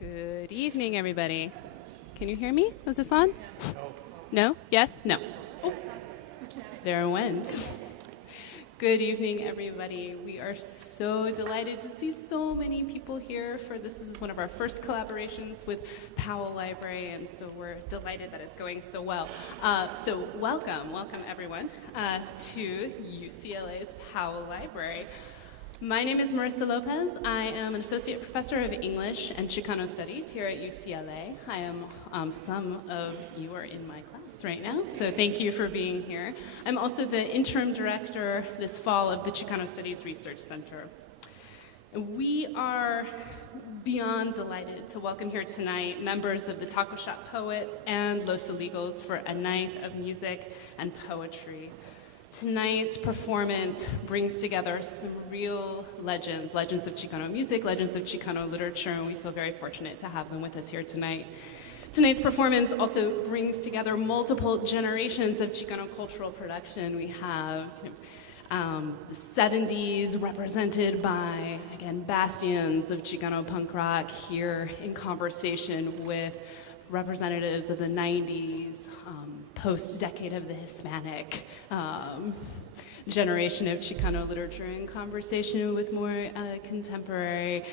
Good evening, everybody. Can you hear me? Was this on? No? Yes? No. Oh, there it went. Good evening, everybody. We are so delighted to see so many people here for this is one of our first collaborations with Powell Library, and so we're delighted that it's going so well. So welcome everyone to UCLA's Powell Library. My name is Marissa Lopez. I am an associate professor of English and Chicano Studies here at UCLA. I am, some of you are in my class right now, so thank you for being here. I'm also the interim director this fall of the Chicano Studies Research Center. We are beyond delighted to welcome here tonight members of the Taco Shop Poets and Los Ilegals for a night of music and poetry. Tonight's performance brings together some real legends of Chicano music, legends of Chicano literature, and we feel very fortunate to have them with us here tonight. Tonight's performance also brings together multiple generations of Chicano cultural production. We have the 70s represented by, again, bastions of Chicano punk rock here in conversation with representatives of the 90s, post-decade of the Hispanic generation of Chicano literature in conversation with more contemporary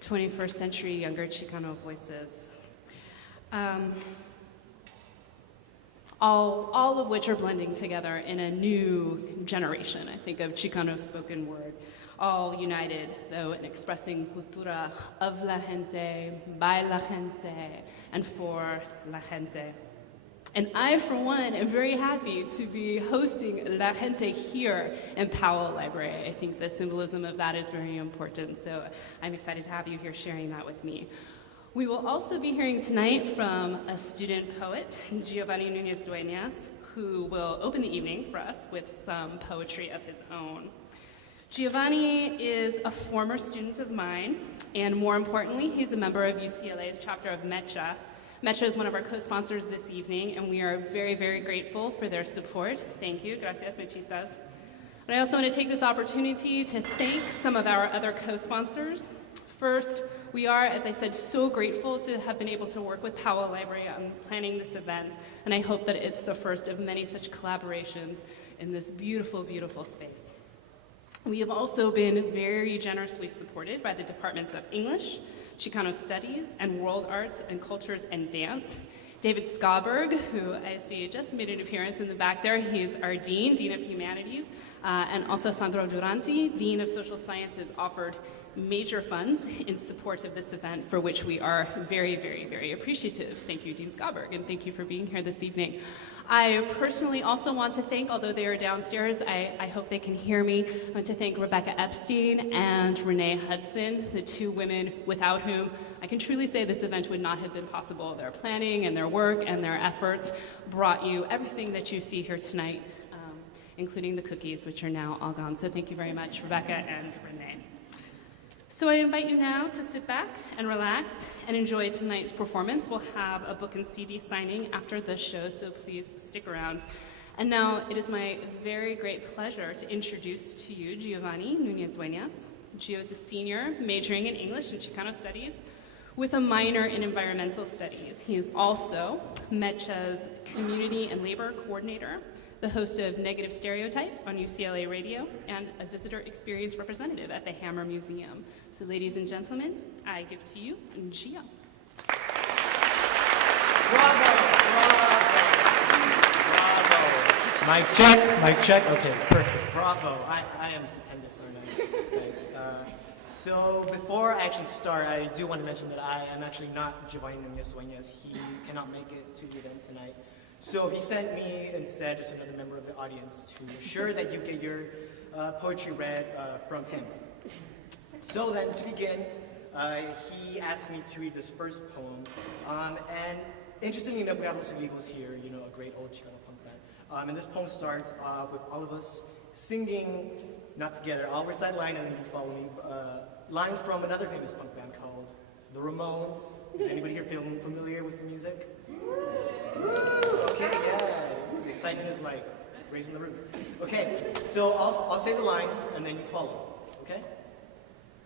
21st century younger Chicano voices. All of which are blending together in a new generation, I think, of Chicano spoken word, all united, though, in expressing cultura of la gente, by la gente, and for la gente. And I, for one, am very happy to be hosting La Gente here in Powell Library. I think the symbolism of that is very important, so I'm excited to have you here sharing that with me. We will also be hearing tonight from a student poet, Giovanni Núñez-Dueñas, who will open the evening for us with some poetry of his own. Giovanni is a former student of mine, and more importantly, he's a member of UCLA's chapter of MECHA. MECHA is one of our co-sponsors this evening, and we are very, very grateful for their support. Thank you. Gracias, mechistas. But I also want to take this opportunity to thank some of our other co-sponsors. First, we are, as I said, so grateful to have been able to work with Powell Library on planning this event, and I hope that it's the first of many such collaborations in this beautiful, beautiful space. We have also been very generously supported by the Departments of English, Chicano Studies, and World Arts and Cultures and Dance. David Skaberg, who I see just made an appearance in the back there, he's our Dean of Humanities, and also Sandro Duranti, Dean of Social Sciences, offered major funds in support of this event, for which we are very, very, very appreciative. Thank you, Dean Skaberg, and thank you for being here this evening. I personally also want to thank, although they are downstairs, I hope they can hear me, I want to thank Rebecca Epstein and Renee Hudson, the two women without whom I can truly say this event would not have been possible. Their planning and their work and their efforts brought you everything that you see here tonight, including the cookies, which are now all gone. So thank you very much, Rebecca and Renee. So I invite you now to sit back and relax and enjoy tonight's performance. We'll have a book and CD signing after the show, so please stick around. And now it is my very great pleasure to introduce to you Giovanni Núñez-Dueñas. Gio is a senior majoring in English and Chicano Studies with a minor in Environmental Studies. He is also MECHA's Community and Labor Coordinator, the host of Negative Stereotype on UCLA Radio, and a visitor experience representative at the Hammer Museum. So ladies and gentlemen, I give to you Gio. Bravo, bravo, bravo. Mic check, okay, perfect. Bravo, I am stupendous, aren't I? Thanks. So before I actually start, I do want to mention that I am actually not Giovanni Núñez-Dueñas. He cannot make it to the event tonight. So he sent me instead just another member of the audience to ensure that you get your poetry read from him. So then, to begin, he asked me to read this first poem. And interestingly enough, we have Los Ilegals here, you know, a great old Chicano punk band. And this poem starts with all of us singing, not together. I'll recite a line and then you follow me. Line from another famous punk band called The Ramones. Is anybody here feeling familiar with the music? Okay, yeah. The excitement is like raising the roof. Okay, so I'll say the line and then you follow. Okay?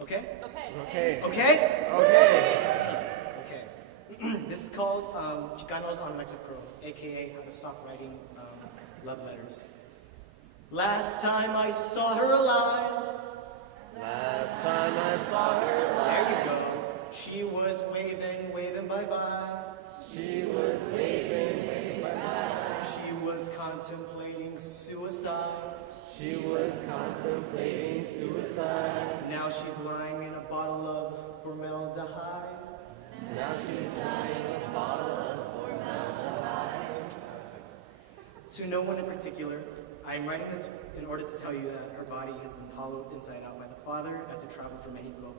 Okay? Okay. Okay? Okay? Okay. aka how to stop writing love letters. Last time I saw her alive. Last time I saw her alive. There you go. She was waving bye-bye. She was waving bye-bye. She was contemplating suicide. She was contemplating suicide. Now she's lying in a bottle of formaldehyde. Now she's lying in a bottle of formaldehyde. Perfect. To no one in particular, I am writing this in order to tell you that her body has been hollowed inside out by the father as it traveled from Mexico.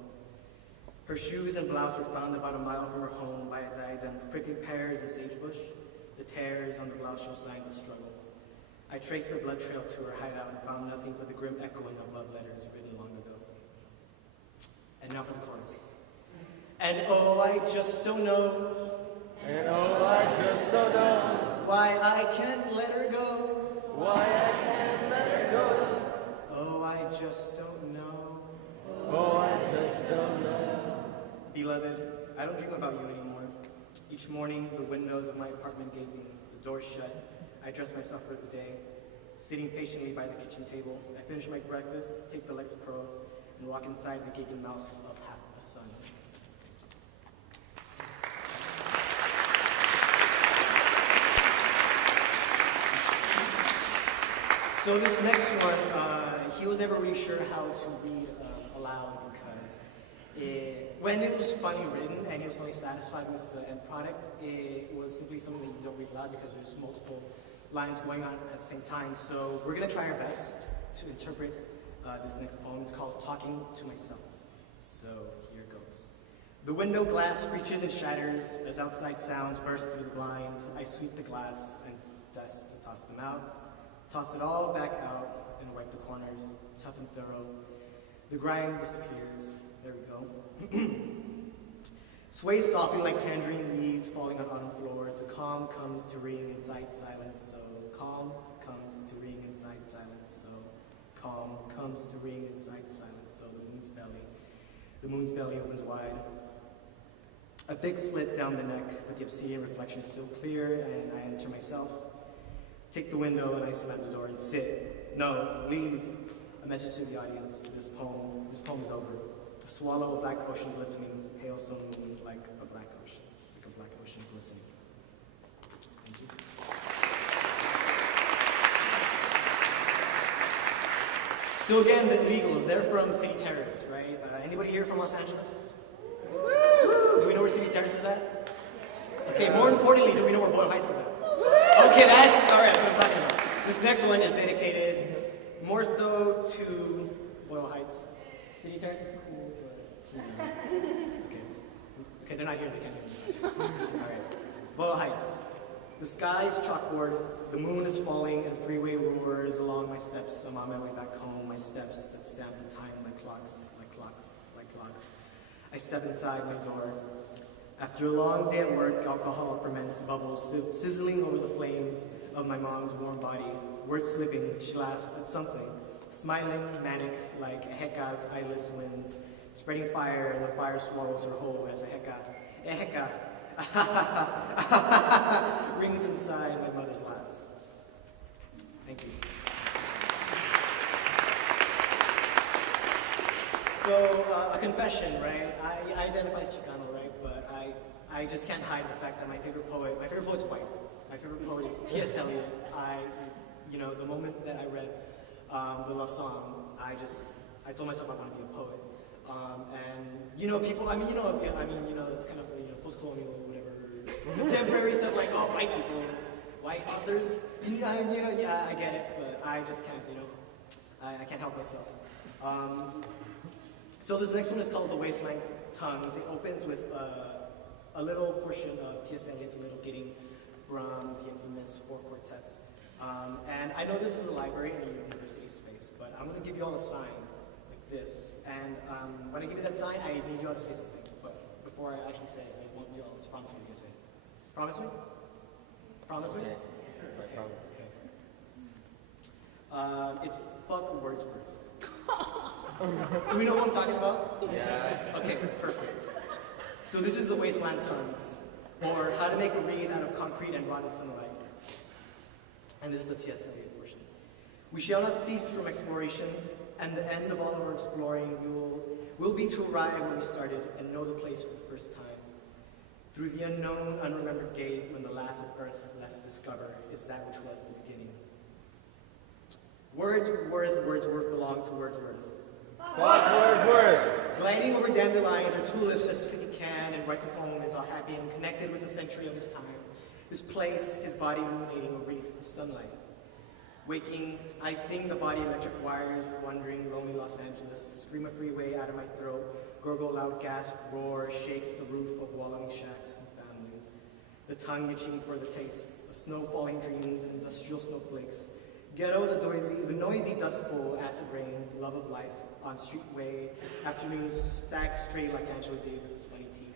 Her shoes and blouse were found about a mile from her home by a diadem of prickly pears and sagebush. The tears on the blouse show signs of struggle. I traced the blood trail to her hideout and found nothing but the grim echoing of love letters written long ago. And now for the chorus. And oh, I just don't know. And oh, I just don't know. Why I can't let her go. Why I can't let her go. Oh, I just don't know. Oh, I just don't know. Beloved, I don't dream about you anymore. Each morning, the windows of my apartment gaping, the doors shut. I dress myself for the day. Sitting patiently by the kitchen table, I finish my breakfast, take the Lex Pro, and walk inside the gaping mouth of half a sun. So this next one, he was never really sure how to read aloud because when it was funny written and he was only satisfied with the end product, it was simply something that you don't read aloud because there's multiple lines going on at the same time. So we're gonna try our best to interpret this next poem. It's called Talking to Myself. So here goes. The window glass screeches and shatters as outside sounds burst through the blinds. I sweep the glass and dust to toss them out. Toss it all back out and wipe the corners, tough and thorough. The grime disappears. There we go. Sways softly like tangerine leaves falling on autumn floors. A calm comes to ring inside silence, so calm comes to ring inside silence, so calm comes to ring inside silence, so the moon's belly opens wide. A thick slit down the neck, but the obsidian reflection is still clear, and I enter myself. Take the window and I slam the door and sit. No, leave. A message to the audience. This poem is over. A swallow, a black ocean glistening, pale stone moon like a black ocean glistening. Thank you. So again, the Illegals, they're from City Terrace, right? Anybody here from Los Angeles? Woo! Do we know where City Terrace is at? Okay, more importantly, do we know where Boyle Heights is at? Okay, that's what I'm talking about. This next one is dedicated more so to Boyle Heights. City Terrace is cool, but okay, they're not here, they can't hear me. All right, Boyle Heights. The sky is chalkboard, the moon is falling, and freeway roars along my steps. I'm on my way back home, my steps that stamp the time like clocks. I step inside my door. After a long day at work, alcohol ferments bubbles, sizzling over the flames of my mom's warm body. Words slipping, she laughs at something, smiling, manic, like a heka's eyeless winds, spreading fire, and the fire swallows her whole as a heka, rings inside my mother's laugh. Thank you. So, a confession, right? I identify as Chicano, right? But I just can't hide the fact that my favorite poet's white. My favorite poet is T.S. Eliot. The moment that I read the love song, I told myself I want to be a poet. People, it's kind of, post-colonial, whatever, contemporary stuff like, oh, white people, white authors, I get it, but I just can't, I can't help myself. So this next one is called The Wasteland Tongues. It opens with a little portion of T.S. Eliot's Little Gidding from the infamous Four Quartets. And I know this is a library in a university space, but I'm going to give you all a sign like this. And when I give you that sign, I need you all to say something. But before I actually say it, I want you all to promise me to say it. Promise me? Promise me? Okay. It's fuck Wordsworth. Do we know who I'm talking about? Yeah. Okay, perfect. So this is The Wasteland Tongues, or How to Make a Wreath Out of Concrete and Rotten Sunlight. And this is the TSLA portion. We shall not cease from exploration, and the end of all of our exploring will be to arrive where we started and know the place for the first time. Through the unknown, unremembered gate, when the last of earth left to discover is that which was the beginning. Wordsworth belonged to Wordsworth. Wordsworth! Gliding over dandelions or tulips just because he can and writes a poem is all happy and connected with the century of his time. His place, his body illuminating a reef of sunlight. Waking, I sing the body electric wires, wandering lonely Los Angeles, scream a freeway out of my throat, gurgle loud gasp, roar, shakes the roof of wallowing shacks and families. The tongue itching for the taste, of snow falling dreams and industrial snowflakes. Ghetto, the noisy dust bowl, acid rain, love of life, on streetway, afternoons stacked straight like Angela Davis's funny teeth.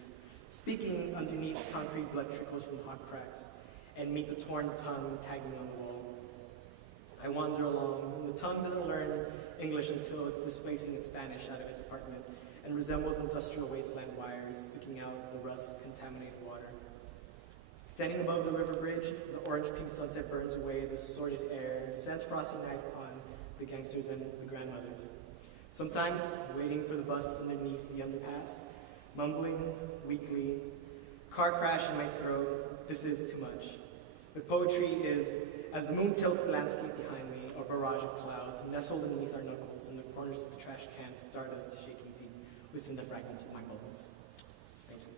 Speaking underneath, concrete blood trickles from hot cracks, and meet the torn tongue tagging on the wall. I wander along, and the tongue doesn't learn English until it's displacing its Spanish out of its apartment, and resembles industrial wasteland wires sticking out the rust-contaminated water. Standing above the river bridge, the orange-pink sunset burns away the sordid air, and descends frosty night upon the gangsters and the grandmothers. Sometimes, waiting for the bus underneath the underpass, mumbling weakly, car crash in my throat, this is too much. But poetry is, as the moon tilts the landscape behind me, a barrage of clouds, nestled underneath our knuckles, and the corners of the trash cans stardust shaking deep within the fragments of my bubbles. Thank you.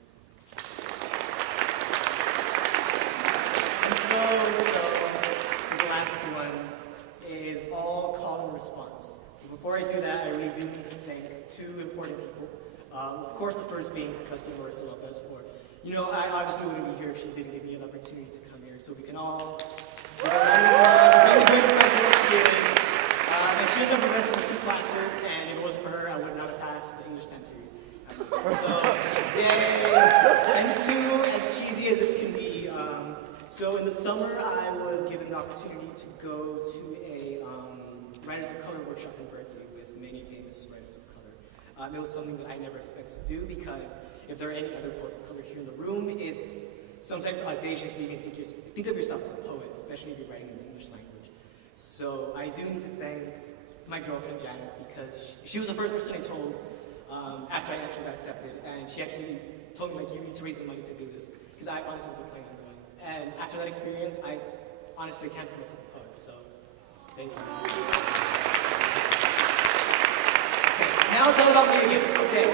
And so the last one is all call and response. But before I do that, I really do need to thank two important people. Of course, the first being Professor Marissa Lopez for, I obviously wouldn't be here if she didn't give me the opportunity to come here, so we can all give a round of applause. Very good professor she is. And she has been professor for 2 classes, and if it wasn't for her, I would not have passed the English 10 series. So, yay! And 2, as cheesy as this can be, so in the summer, I was given the opportunity to go to a Writers of Color workshop in Berkeley with many famous writers of color. It was something that I never expected to do because if there are any other poets of color here in the room, it's sometimes audacious to even think of yourself as a poet, especially if you're writing in the English language. So I do need to thank my girlfriend Janet because she was the first person I told after I actually got accepted, and she actually told me, like, you need to raise the money to do this because I honestly wasn't planning on going. And after that experience, I honestly can't call myself a poet. So thank you. Okay, now it's all about me again. Okay,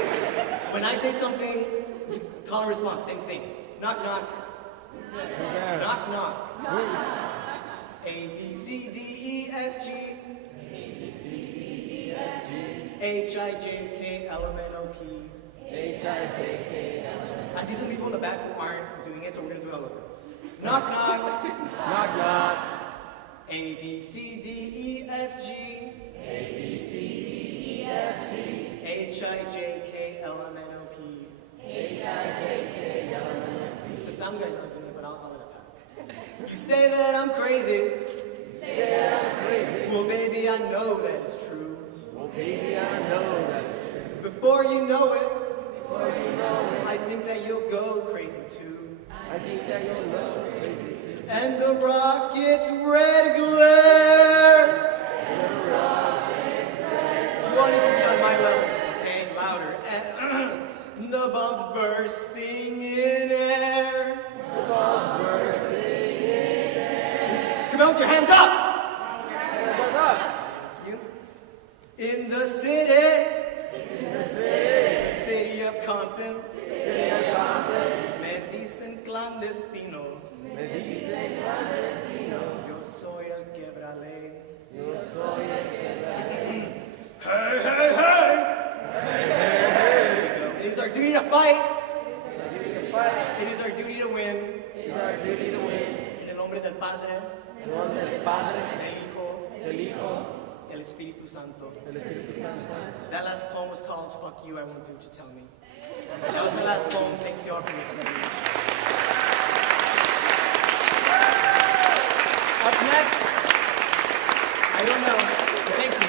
when I say something, you call and response, same thing. Knock, knock. Knock, knock. A, B, C, D, E, F, G. H, I, J, K, L, M, N, O, P. I see some people in the back who aren't doing it, so we're going to do it all over. Knock, knock. Knock, knock. A, B, C, D, E, F, G. H, I, J, K, L, M, N, O, P. The sound guys aren't doing it, but I'll let it pass. You say that I'm crazy. Well, baby, I know that it's true. Before you know it, I think that you'll go crazy too. And the rocket's red glare. You want it to be on my level, okay? Louder. And the bombs bursting in air. Come on with your hands up! You. In the city. City of Compton. Me dicen clandestino. Yo soy el quebrale. Hey, hey, hey! It is our duty to fight. It is our duty to win. En el nombre del Padre, del Hijo, del Espíritu Santo. That last poem was called Fuck You, I Won't Do What You Tell Me. That was my last poem. Thank you all for listening. Up next, I don't know. Thank you.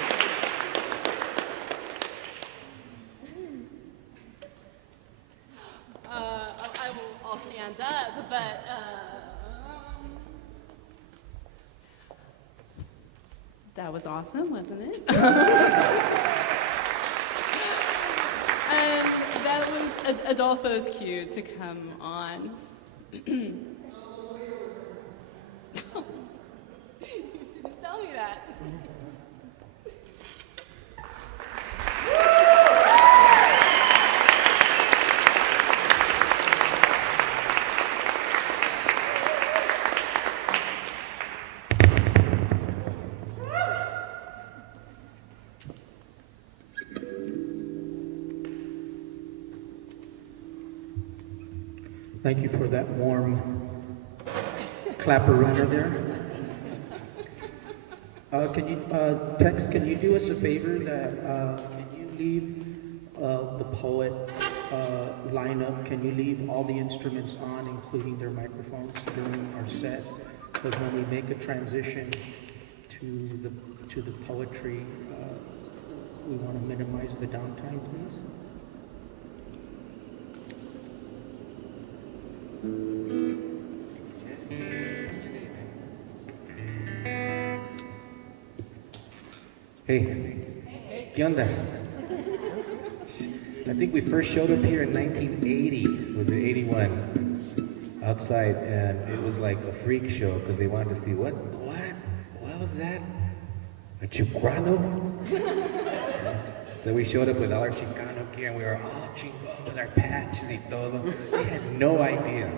I'll stand up, but That was awesome, wasn't it? And that was Adolfo's cue to come on. You didn't tell me that. Thank you for that warm clapper-runner there. Can you, Tex, can you do us a favor that, can you leave the poet lineup, can you leave all the instruments on, including their microphones during our set? Because when we make a transition to the poetry, we want to minimize the downtime, please. Hey, ¿qué onda? I think we first showed up here in 1980, was it 81, outside, and it was like a freak show because they wanted to see what was that? A Chicano? So we showed up with all our Chicano gear and we were all Chingón with our patches y todo. They had no idea.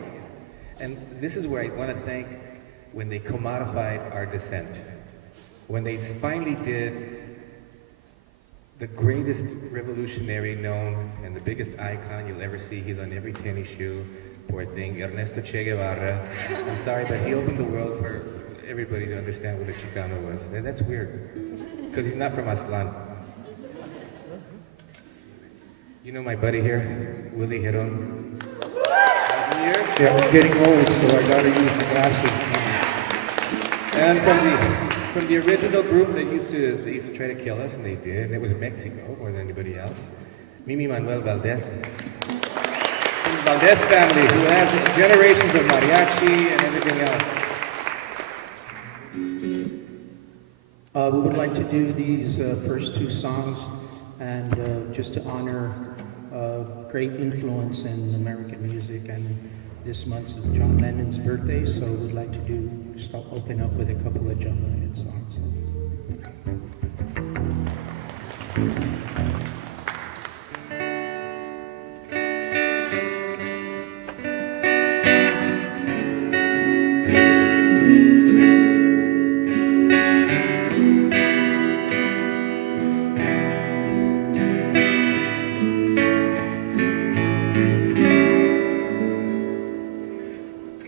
And this is where I want to thank when they commodified our descent. When they finally did the greatest revolutionary known and the biggest icon you'll ever see. He's on every tennis shoe, poor thing, Ernesto Che Guevara. I'm sorry, but he opened the world for everybody to understand what a Chicano was. And that's weird, because he's not from Aztlán. You know my buddy here, Willie, Herrón? Yeah, I'm getting old, so I gotta use the glasses. And from the original group they used to try to kill us, and they did, and it was Mexico more than anybody else. Mimi Manuel Valdez. From the Valdez family, who has generations of mariachi and everything else. We would like to do these first two songs, and just to honor great influence in American music, and this month is John Lennon's birthday, so we'd like to open up with a couple of John Lennon songs.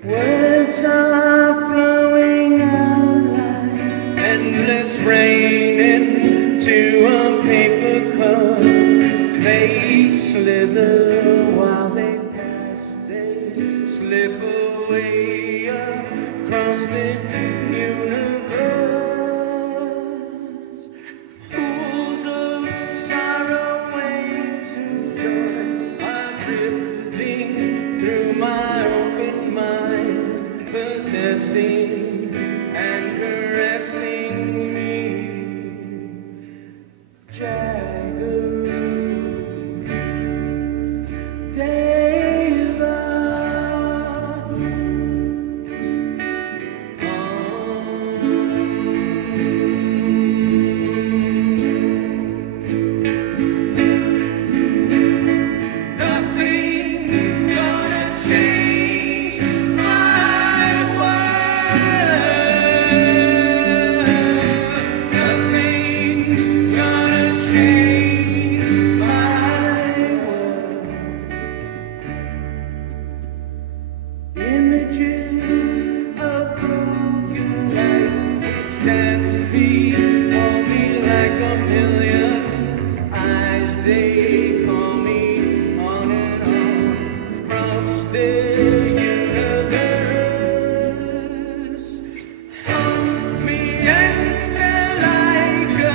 Words are flowing out like endless rain into a paper cup. They slither while they pass, they slip away across the universe. Pools of sorrow, waves of joy are drifting through my open mind, possessing and caressing me. Jagger, Deva, nothing's gonna change my world. Nothing's gonna change my world. Images of broken light which dance before me like a million eyes. They call me on and on across the universe. Haunt me and like a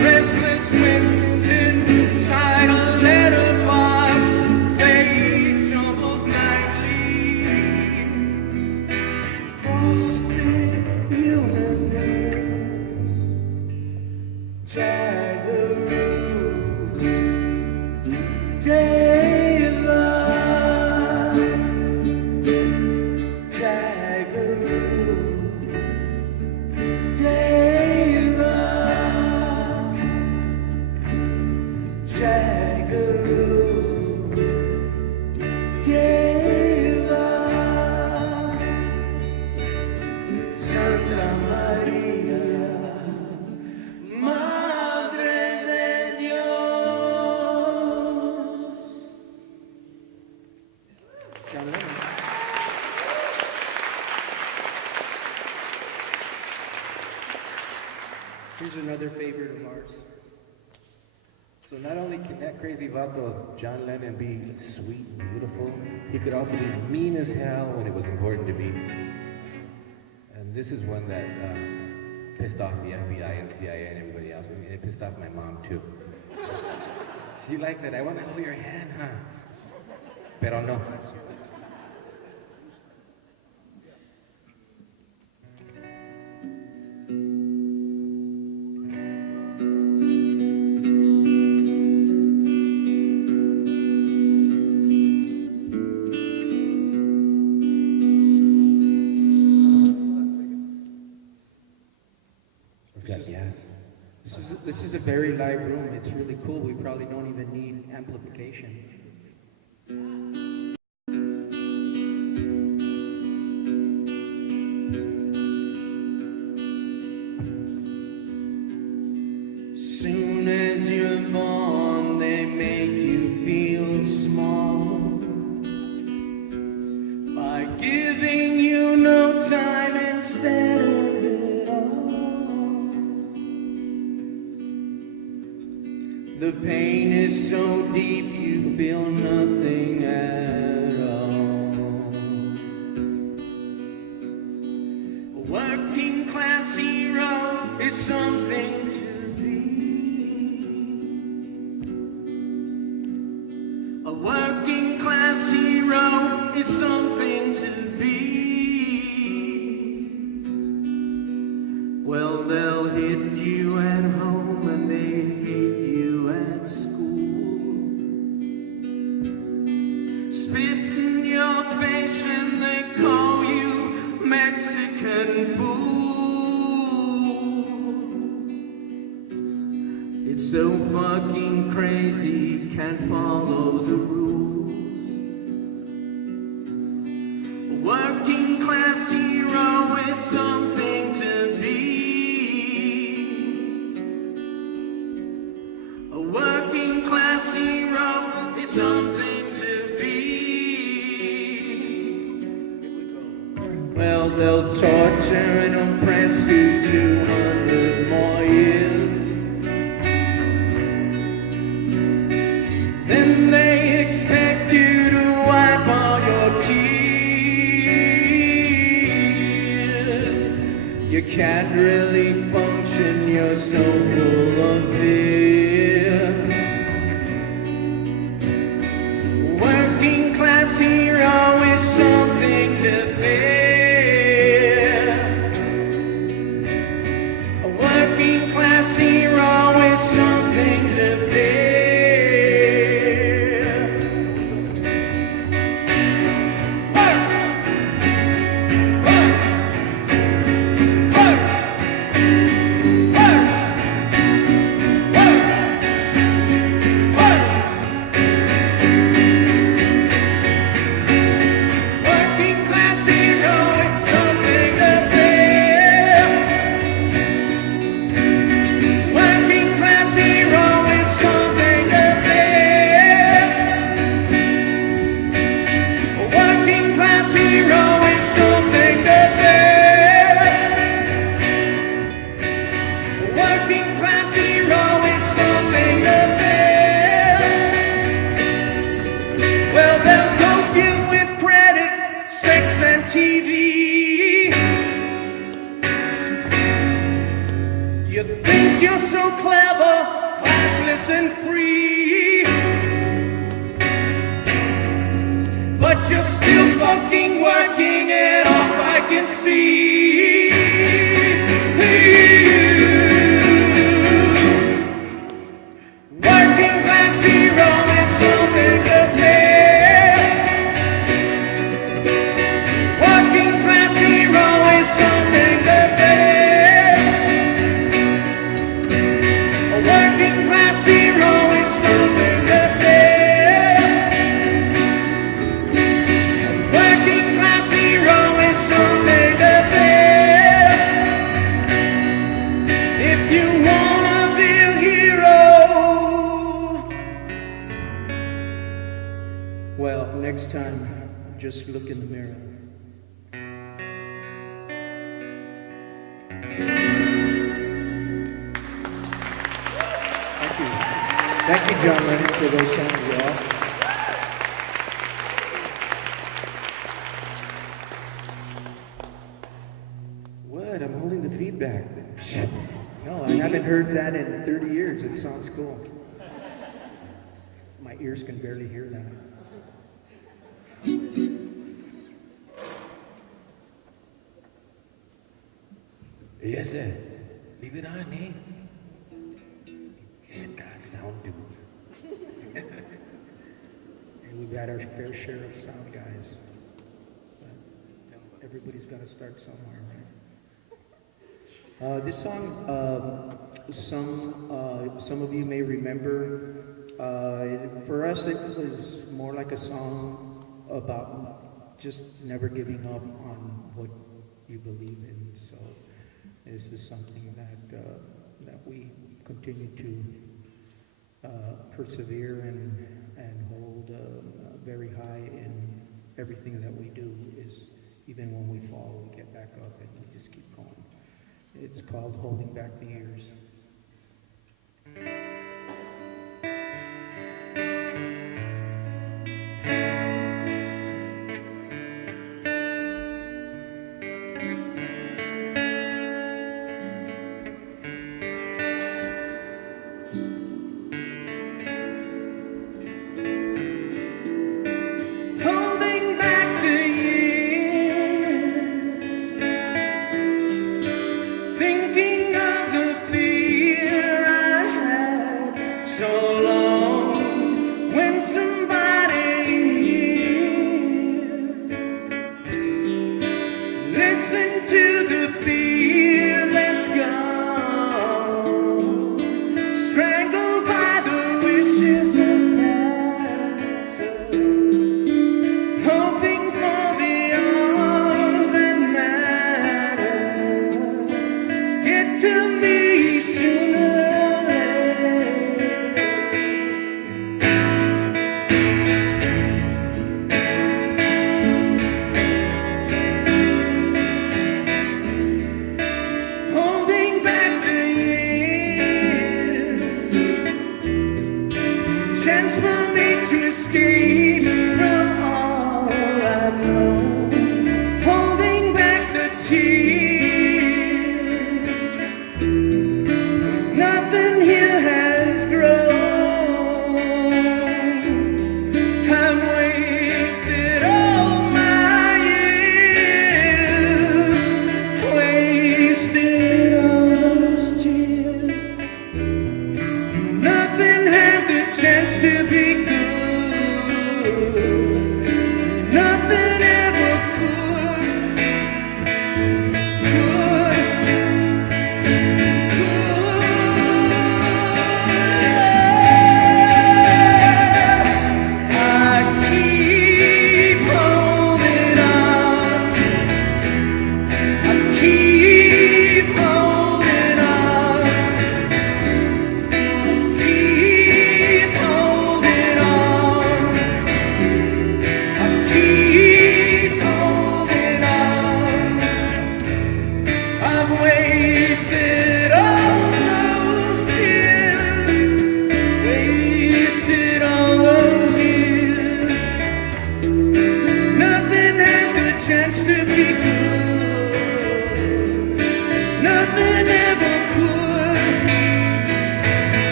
restless wind inside a letterbox. They tumble nightly across the universe. John Lennon. Here's another favorite of ours. So not only can that crazy vato John Lennon be sweet and beautiful, he could also be mean as hell when it was important to be. And this is one that pissed off the FBI and CIA and everybody else. I mean, it pissed off my mom too. She liked that. I want to hold your hand, huh? Pero no. This is a very live room. It's really cool. We probably don't even need amplification. Soon as you're born, they make you feel small by giving you no time instead of it all. The pain is so deep you feel nothing at all. A working class hero is something to be. A working class hero is something to be. Well, they'll hit you at home and they hate you at school. Spit in your face and they call you Mexican fool. It's so fucking crazy, can't follow the rules. A working class hero is something to be. A working class hero is something to be. Well, they'll torture and oppress you 200 more years. Then they expect you to wipe all your tears. You can't really function, you're so full of fear. Working class hero is something to fear. A working class hero is something to fear. You're still fucking working it off, I can see. Working class hero is something to fear. Working class hero is something to fear. A working class hero is something to fear. Working class hero is something to fear. If you wanna be a hero. Well, next time, just look in the mirror. Thank you. Thank you, John Lennon, for those songs, y'all. What? I'm holding the feedback. No, I haven't heard that in 30 years. It sounds cool. My ears can barely hear that. Yes, sir. Leave it on, eh? God, sound dudes. And we've got our fair share of sound guys. But everybody's got to start somewhere, right? This song, some of you may remember. For us, it was more like a song about just never giving up on what you believe in. So this is something that we continue to persevere and hold very high in everything that we do. Is even when we fall, we get back up and we just keep going. It's called Holding Back the Years.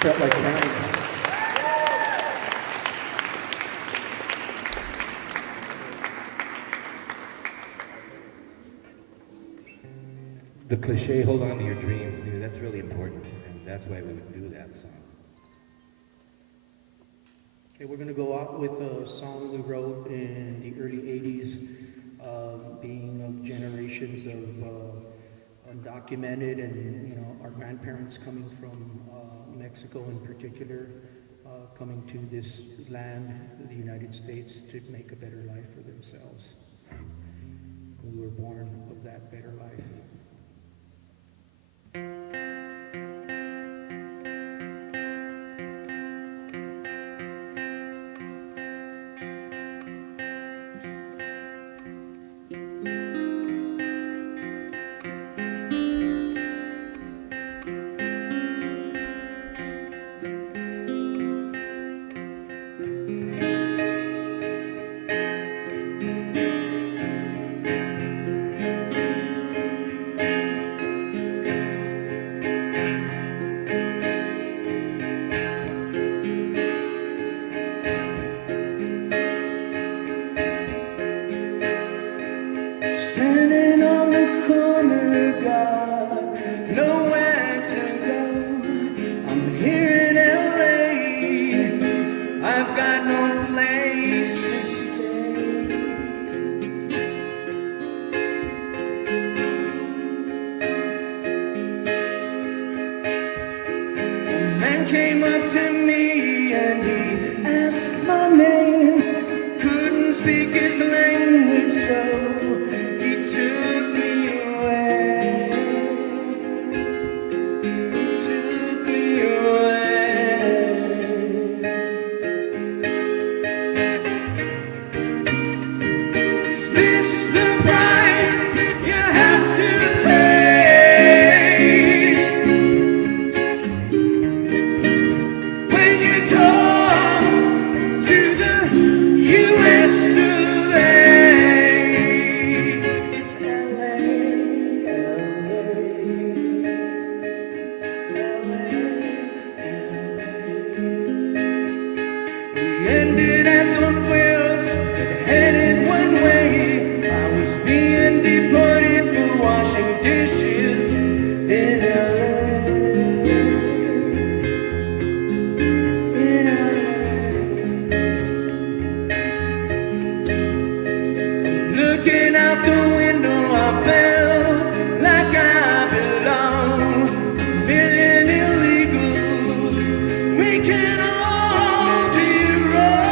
Felt like counting. The cliche, hold on to your dreams, that's really important, and that's why we would do that song. Okay, we're going to go out with a song we wrote in the early 80s, being of generations of undocumented and, our grandparents coming from Mexico in particular, coming to this land, the United States, to make a better life for themselves. We were born of that better life. Standing on the corner, God, nowhere to go. I'm here in L.A. I've got no place to stay. A man came up to me and he asked my name. Couldn't speak his language, so looking out the window, I felt like I belong. A million illegals, we can all be wrong,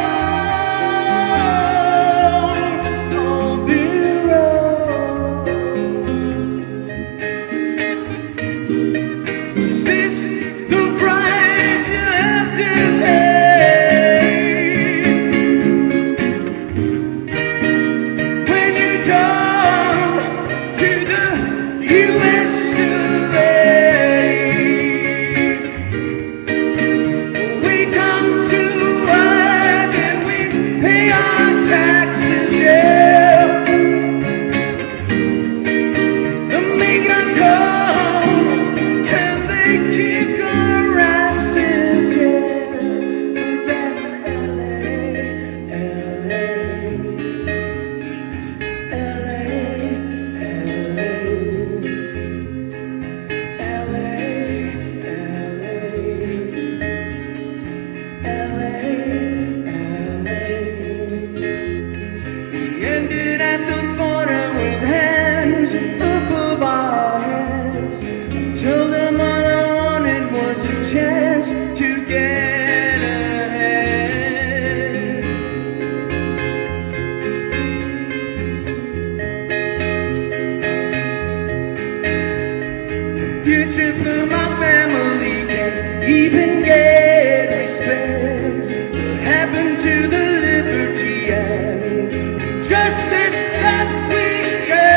all be wrong. Is this the price you have to pay? Above our heads, told them all I wanted was a chance to get ahead. Future for my family can't even get respect. What happened to the liberty and justice that we get?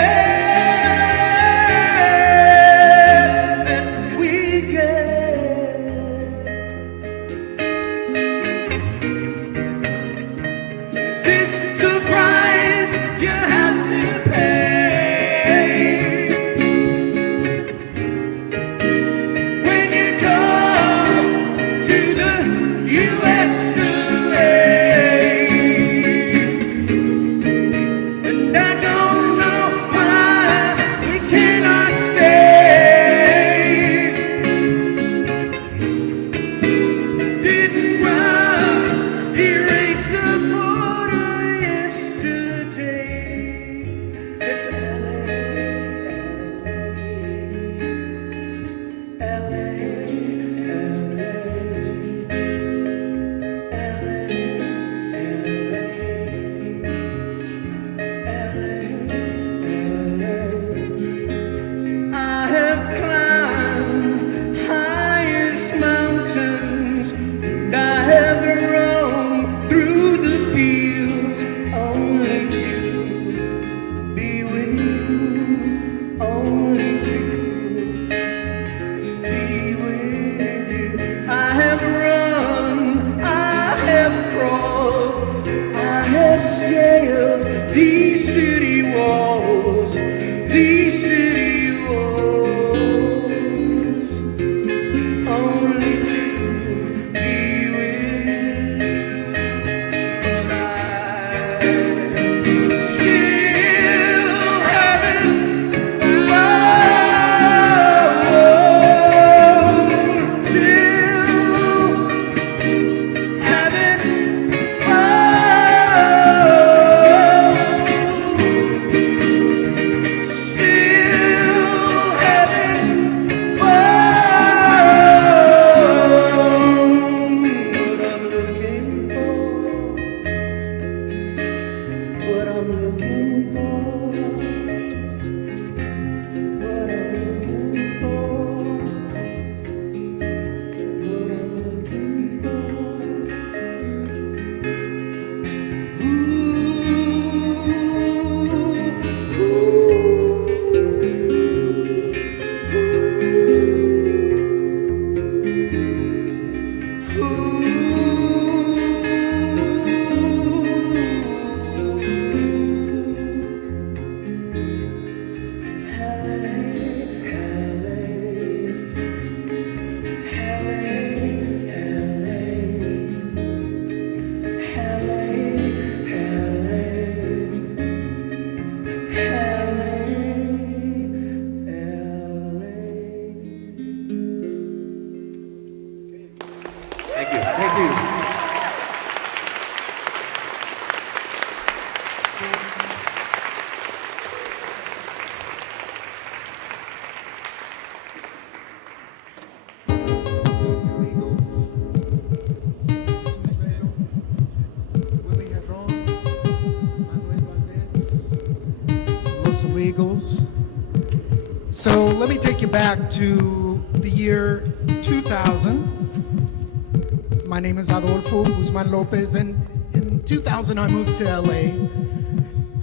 let me take you back to the year 2000. My name is Adolfo Guzmán-López, and in 2000 I moved to L.A.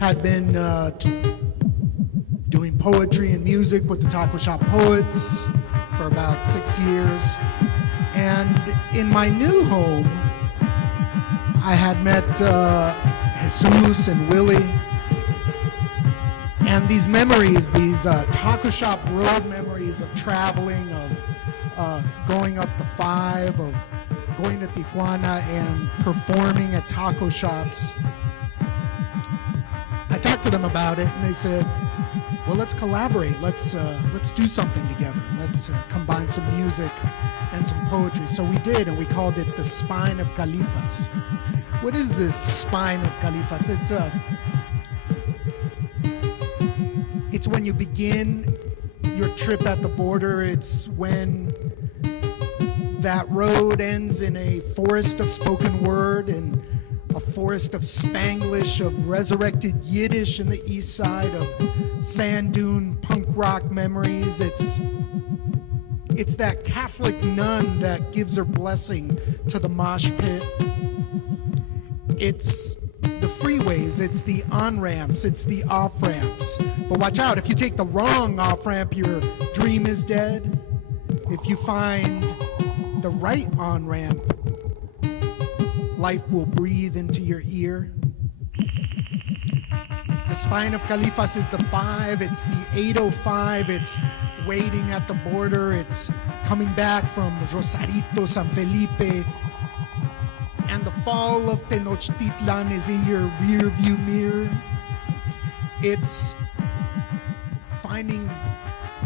Had been doing poetry and music with the Taco Shop Poets for about 6 years. And in my new home, I had met Jesus and Willie. And these memories, these taco shop road memories of traveling, of going up the 5, of going to Tijuana and performing at taco shops. I talked to them about it, and they said, well, let's collaborate. Let's do something together. Let's combine some music and some poetry. So we did, and we called it the Spine of Califas. What is this Spine of Califas? It's when you begin your trip at the border. It's when that road ends in a forest of spoken word and a forest of Spanglish, of resurrected Yiddish in the east side, of sand dune punk rock memories. It's that Catholic nun that gives her blessing to the mosh pit. It's the freeways, it's the on-ramps, it's the off-ramps. But watch out, if you take the wrong off-ramp, your dream is dead. If you find the right on-ramp, life will breathe into your ear. The Spine of Califas is the 5, it's the 805, it's waiting at the border, it's coming back from Rosarito, San Felipe, and the fall of Tenochtitlan is in your rear view mirror. It's finding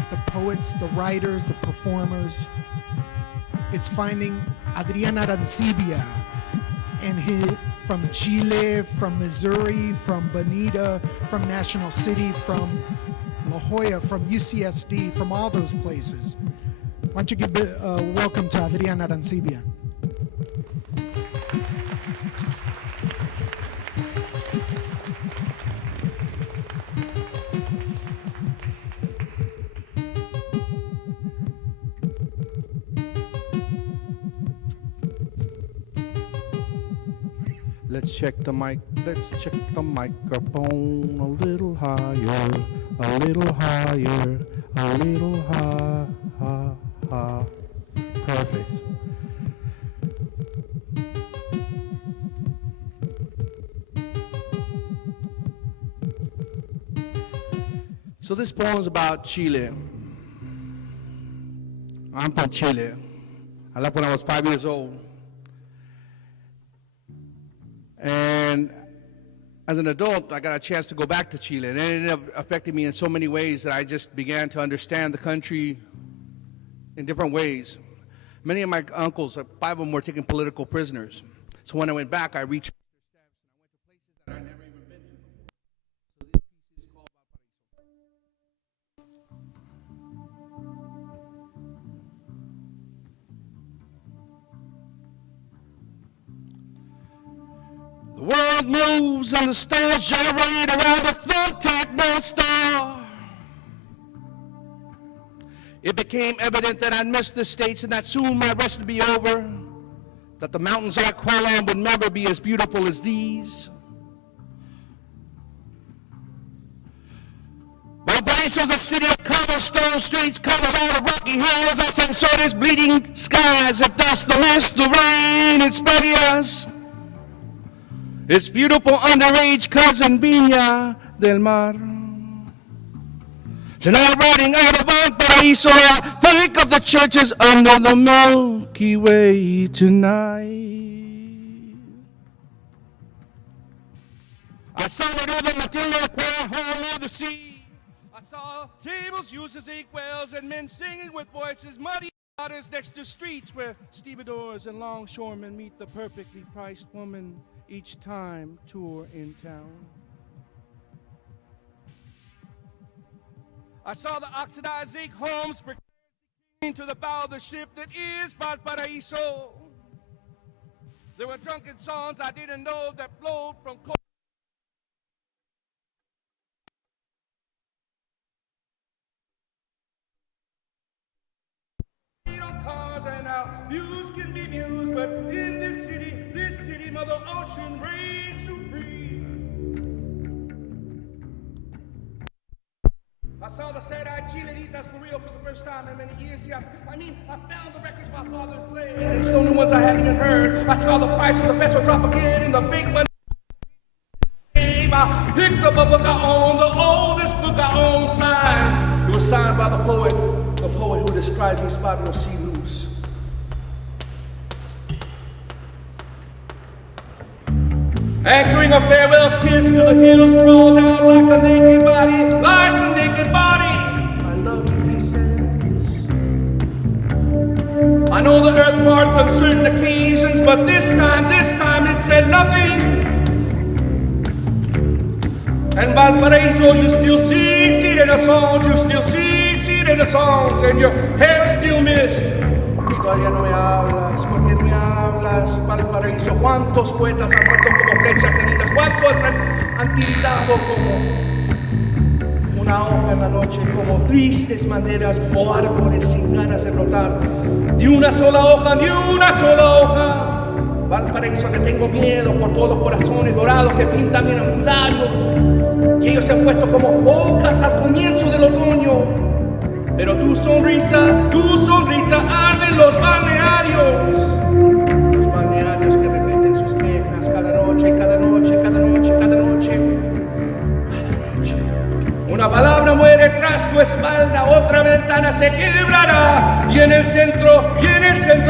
the poets, the writers, the performers. It's finding Adrián Arancibia and his, from Chile, from Missouri, from Bonita, from National City, from La Jolla, from UCSD, from all those places. Why don't you give a welcome to Adrián Arancibia. Let's check the mic, let's check the microphone a little higher, a little higher, a little Perfect. So this poem is about Chile. I'm from Chile. I left when I was 5 years old. And as an adult, I got a chance to go back to Chile, and it ended up affecting me in so many ways that I just began to understand the country in different ways. Many of my uncles, 5 of them, were taken political prisoners. So when I went back, I reached their steps, and I went to places that I'd never even been to. So this piece is called The world moves and the stars gyrate around the thumbtack North Star. It became evident that I'd missed the States and that soon my rest would be over, that the mountains I crawl on would never be as beautiful as these. Valparaiso's a city of cobblestone streets covered all the rocky hills. I sang saw this bleeding skies, the dust, the mist, the rain, it's us. It's beautiful underage cousin Viña del Mar. Tonight riding out of Valparaiso, I think of the churches under the Milky Way tonight. I saw the river Matilda home near the sea. I saw tables used as inkwells and men singing with voices muddy waters next to streets where stevedores and longshoremen meet the perfectly priced woman each time tour in town. I saw the oxidized zinc homes preparing to the bow of the ship that is Valparaiso. There were drunken songs I didn't know that flowed from Muse can be mused, but in this city, Mother Ocean reigns supreme. I saw the sad-eyed Chilenitas for real for the first time in many years. Yeah, I found the records my father played, and still new ones I hadn't even heard. I saw the price of the peso drop again in the big money. I picked up a book I own, the oldest book I own, signed. It was signed by the poet who described these barrios Silus. Anchoring a farewell kiss to the hills, sprawled out like a naked body, like a naked body. I love you, he says. I know the earth parts on certain occasions, but this time it said nothing. And Valparaiso, you still see in the songs, you still see in the songs, and your hair is still mist. Y todavía no me hablas, ¿por qué no me hablas? Valparaiso, ¿cuántos poetas han muerto como flechas heridas? ¿Cuántos han tiritado como una hoja en la noche, como tristes maderas o árboles sin ganas de brotar? Ni una sola hoja, ni una sola hoja. Valparaíso, te tengo miedo por todos los corazones dorados que pintan en un layo. Y ellos se han puesto como hojas al comienzo del otoño. Pero tu sonrisa arde en los balnearios. Los balnearios que repiten sus quejas cada noche, cada noche, cada noche, cada noche. Cada noche. Una palabra muere tras tu espalda, otra ventana se quebrará. Y en el centro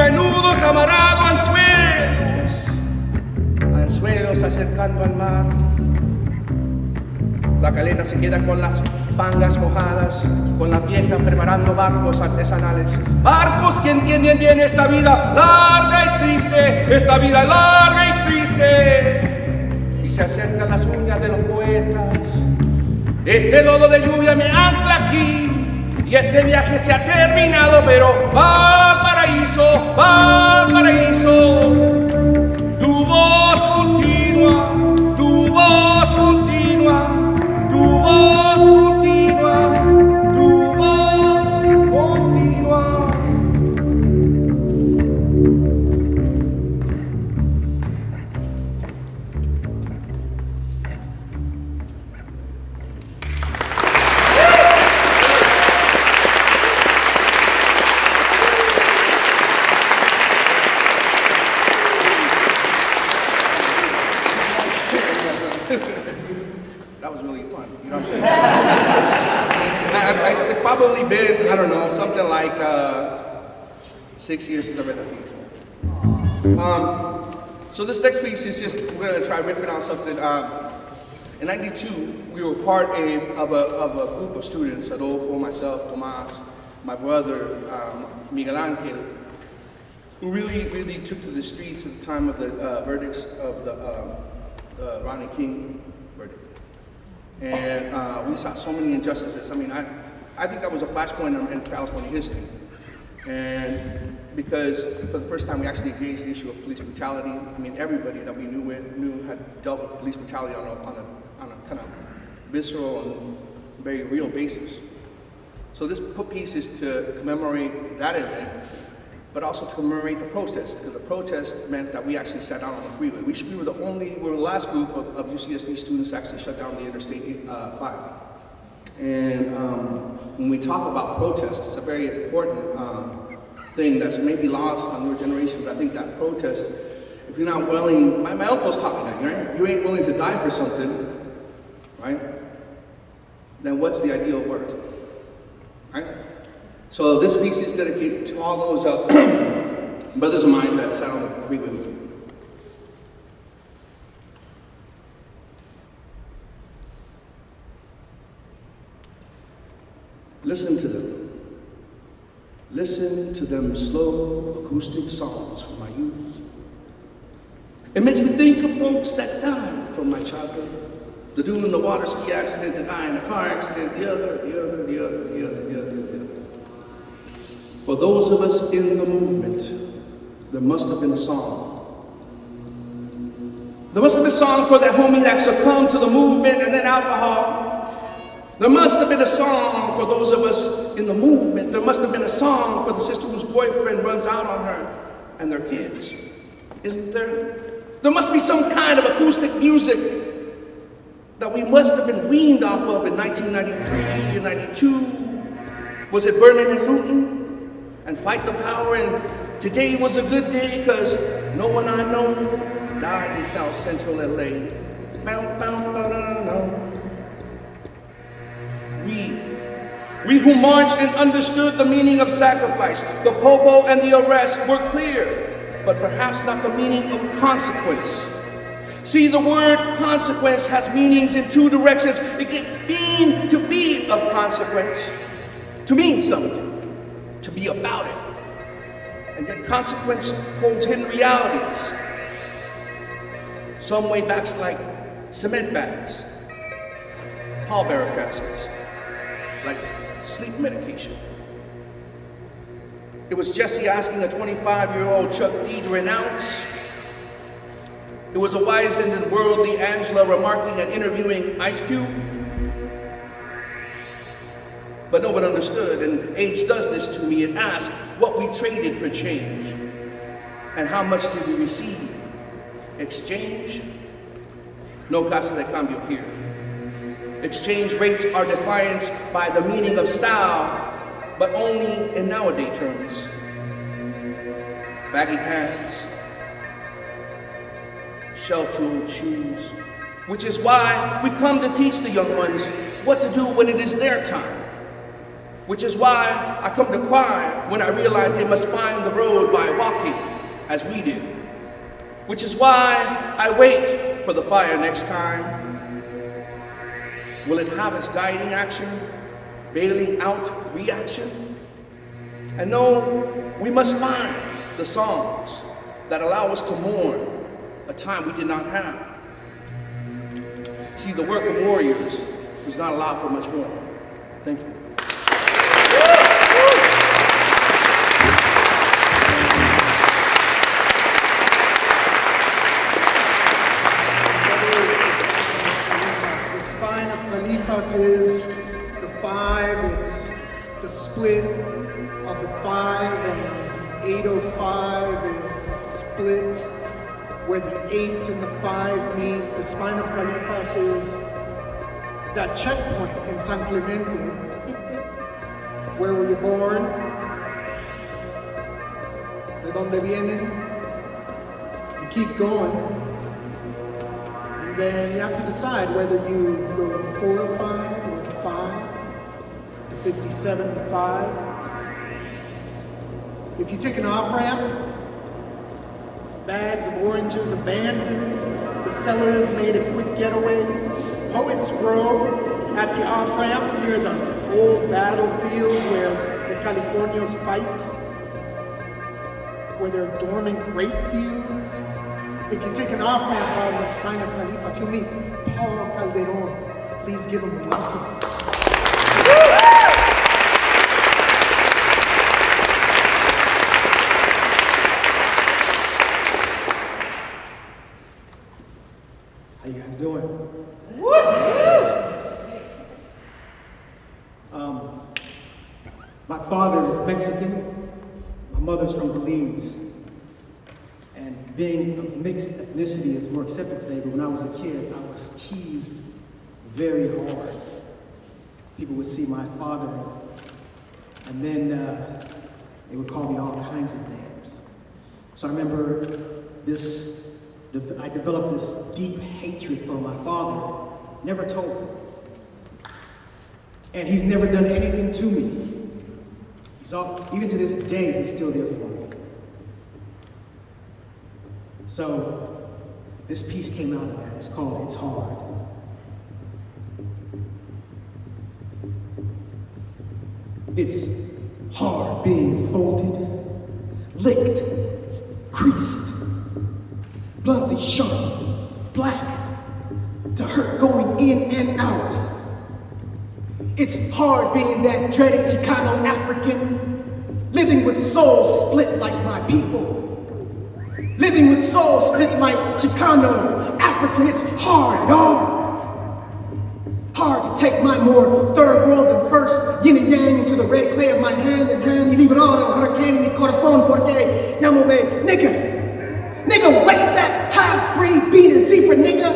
hay nudos amarrados, anzuelos acercando al mar. La caleta se queda con las pangas mojadas, con las viejas preparando barcos artesanales. Barcos que entienden bien esta vida larga y triste, esta vida larga y triste. Y se acercan las uñas de los poetas. Este lodo de lluvia me ancla aquí. Y este viaje se ha terminado, pero Valparaíso, Valparaíso. Tu voz continua, tu voz continua, tu voz continua, tu voz continua. That was really fun. You know what I'm saying? It's probably been, I don't know, something like 6 years since I read that piece. So this next piece is just, we're going to try riffing on something. In '92, we were part of a group of students, Adolfo, myself, Tomás, my brother, Miguel Angel, who really took to the streets at the time of the verdicts of the Ronnie King verdict. And we saw so many injustices. I mean, I think that was a flashpoint in California history. And because for the first time we actually engaged the issue of police brutality. I mean, everybody that we knew had dealt with police brutality on a kind of visceral and very real basis. So this piece is to commemorate that event, but also to commemorate the protest, because the protest meant that we actually sat down on the freeway. We were the last group of UCSD students to actually shut down the Interstate 5. And when we talk about protest, it's a very important thing that's maybe lost on your generation, but I think that protest, if you're not willing, my uncles taught me that, right? If you ain't willing to die for something, right? Then what's the ideal word, right? So this piece is dedicated to all those brothers of mine that sat on the freeway with me. Listen to them. Listen to them slow acoustic songs from my youth. It makes me think of folks that died from my childhood. The dude in the water ski accident, the guy in the car accident, the other. For those of us in the movement, there must have been a song. There must have been a song for that homie that succumbed to the movement and then alcohol. There must have been a song for those of us in the movement. There must have been a song for the sister whose boyfriend runs out on her. and their kids, isn't there? There must be some kind of acoustic music that we must have been weaned off of in 1993 and 92. Was it Burning and Looting and Fight the Power and Today Was a Good Day because no one I know died in South Central L.A. We who marched and understood the meaning of sacrifice, the popo and the arrest were clear, but perhaps not the meaning of consequence. See, the word consequence has meanings in two directions. It can mean to be of consequence, to mean something, to be about it. And yet consequence holds hidden realities. Some way backs like cement bags, pallbearer caskets, like sleep medication. It was Jesse asking a 25-year-old Chuck D to renounce. It was a wizened and worldly Angela remarking and interviewing Ice Cube. But no one understood, and age does this to me. It asks what we traded for change, and how much did we receive? Exchange? No casa de cambio here. Exchange rates are defined by the meaning of style, but only in nowadays terms. Baggy pants, shell-tooled shoes, which is why we come to teach the young ones what to do when it is their time. Which is why I come to cry when I realize they must find the road by walking, as we do. Which is why I wait for the fire next time. Will it have its guiding action, bailing out reaction? And no, we must find the songs that allow us to mourn a time we did not have. See, the work of warriors does not allow for much more. Thank you. Califas is the 5, it's the split of the 5, and the 805 is the split where the 8 and the 5 meet. The spine of Califas is that checkpoint in San Clemente. Where were you born? ¿De dónde vienen? You keep going. And then you have to decide whether you go to the 405 or the 5, the 57, the 5. If you take an off-ramp, bags of oranges abandoned, the sellers made a quick getaway, poets grow at the off-ramps near the old battlefields where the Californios fight, where there are dormant grape fields. If you take an off-ramp on the spine of Califas, you'll meet Paul Calderon. Please give him a welcome. How you guys doing? My father is Mexican. My mother's from Belize. And being of mixed ethnicity is more accepted today, but when I was a kid, I was teased very hard. People would see my father, and then they would call me all kinds of names. So I remember I developed this deep hatred for my father, never told him. And he's never done anything to me. Even to this day, he's still there for me. So this piece came out of that. It's called It's Hard. It's hard being folded, licked, creased, bluntly sharp, black, to hurt going in and out. It's hard being that dreaded Chicano African, living with souls split like my people. Living with souls split like Chicano African. It's hard, y'all. Hard to take my more third world than first yin and yang into the red clay of my hand and hand y librado del huracán en mi corazón porque llámame nigga. Nigga, wetback, half-breed, beating zebra, nigga.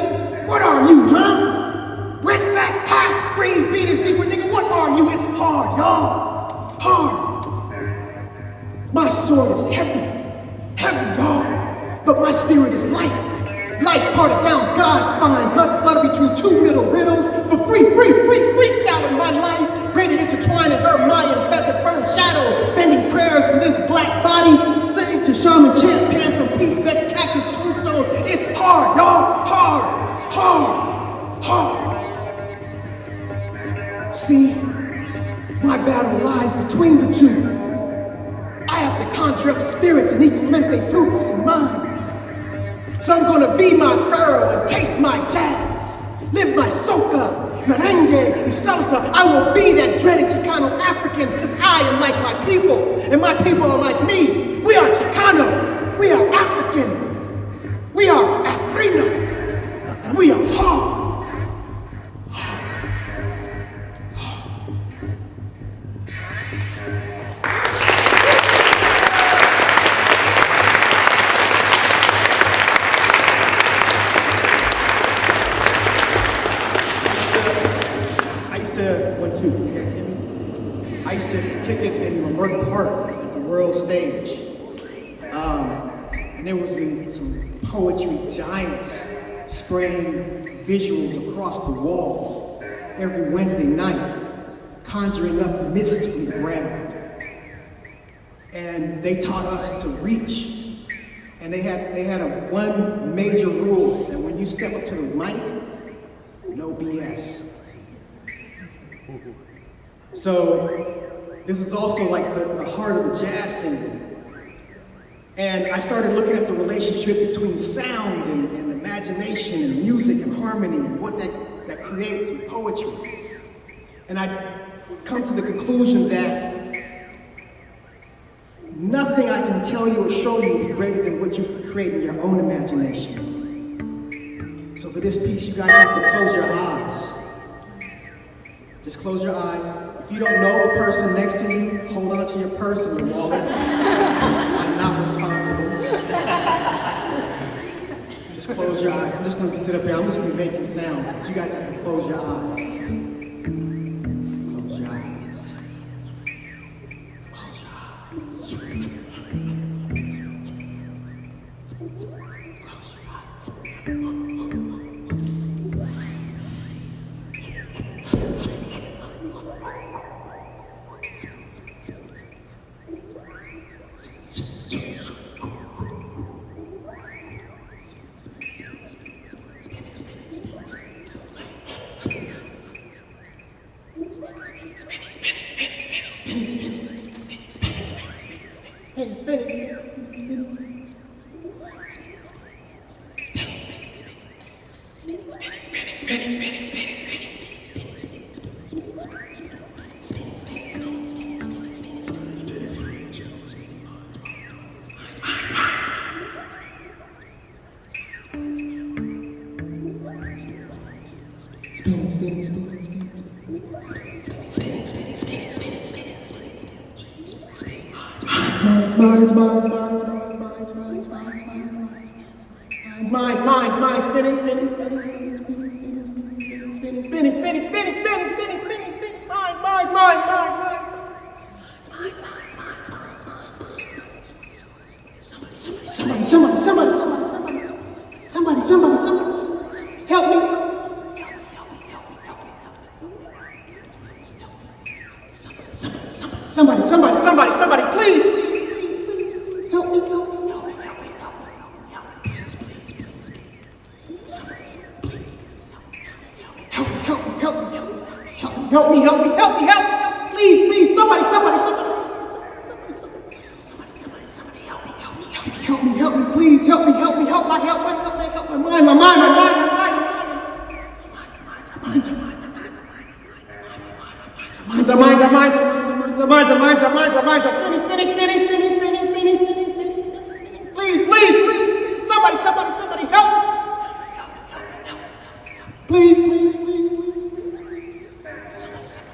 What are you, huh? Wetback, half-breed, beating zebra, nigga. What are you? It's hard, y'all. Hard. My sword is heavy, y'all. But my spirit is light. Light parted down God's spine, blood flooded between two middle riddles. For freestyling my life. Braided intertwined in her Mayan feather fern shadow. Bending prayers from this black body. Slaying to shaman chant pants from peace vexed cactus tombstones. It's hard, y'all. Hard. See, my battle lies between the two. I have to conjure up spirits and implement their fruits in mine. So I'm gonna be my furrow and taste my jazz. Live my soca, merengue, and salsa. I will be that dreaded Chicano African because I am like my people. And my people are like me. We are Chicano. We are African. We are Afrino. And we are hard. I used to kick it in Lamert Park at the World Stage. And there was some poetry giants spraying visuals across the walls every Wednesday night, conjuring up mist from the ground. And they taught us to reach. And they had one major rule that when you step up to the mic, no BS. So this is also like the heart of the jazz scene. And I started looking at the relationship between sound and imagination and music and harmony and what that creates with poetry. And I come to the conclusion that nothing I can tell you or show you will be greater than what you create in your own imagination. So for this piece, you guys have to close your eyes. Just close your eyes. If you don't know the person next to you, hold on to your purse and your wallet. I'm not responsible. Just close your eyes. I'm just going to sit up here. I'm just going to be making sound. But you guys have to close your eyes. Close your eyes. Close your eyes. Close your eyes. Somebody, help me. Somebody, please, help me. Help me, please, somebody, help me, please, help my mind. Spinning. Please, somebody, help. Please.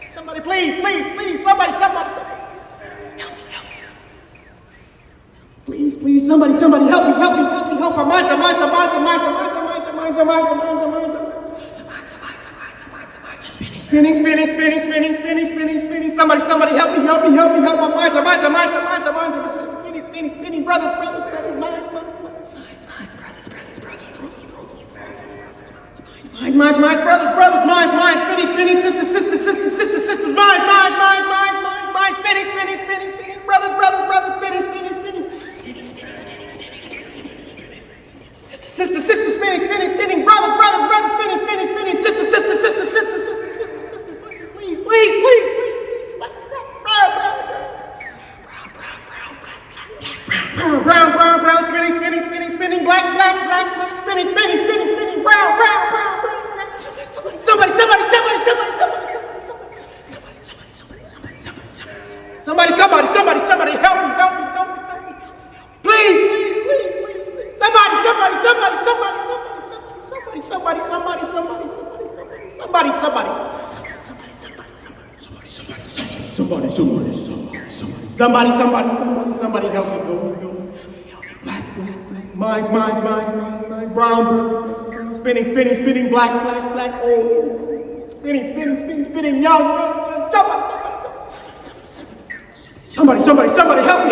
Somebody, please, somebody. Spinning, spinning, spinning, spinning, spinning, spinning, spinning. Somebody help me, help me, help me, help my minds, spinning, spinning, spinning, brothers, minds, spinning, spinning, sisters, minds, spinning, spinning, spinning, spinning, brothers, spinning, spinning, spinning. Sisters, spinning, spinning, spinning, brothers, spinning, spinning, spinning, sisters, please. Brown, spinning, black, spinning, brown. Somebody, help me. Please. Somebody. Somebody help me. Black, minds, brown, spinning, black, old, spinning, young, somebody, help me, please, somebody, help me,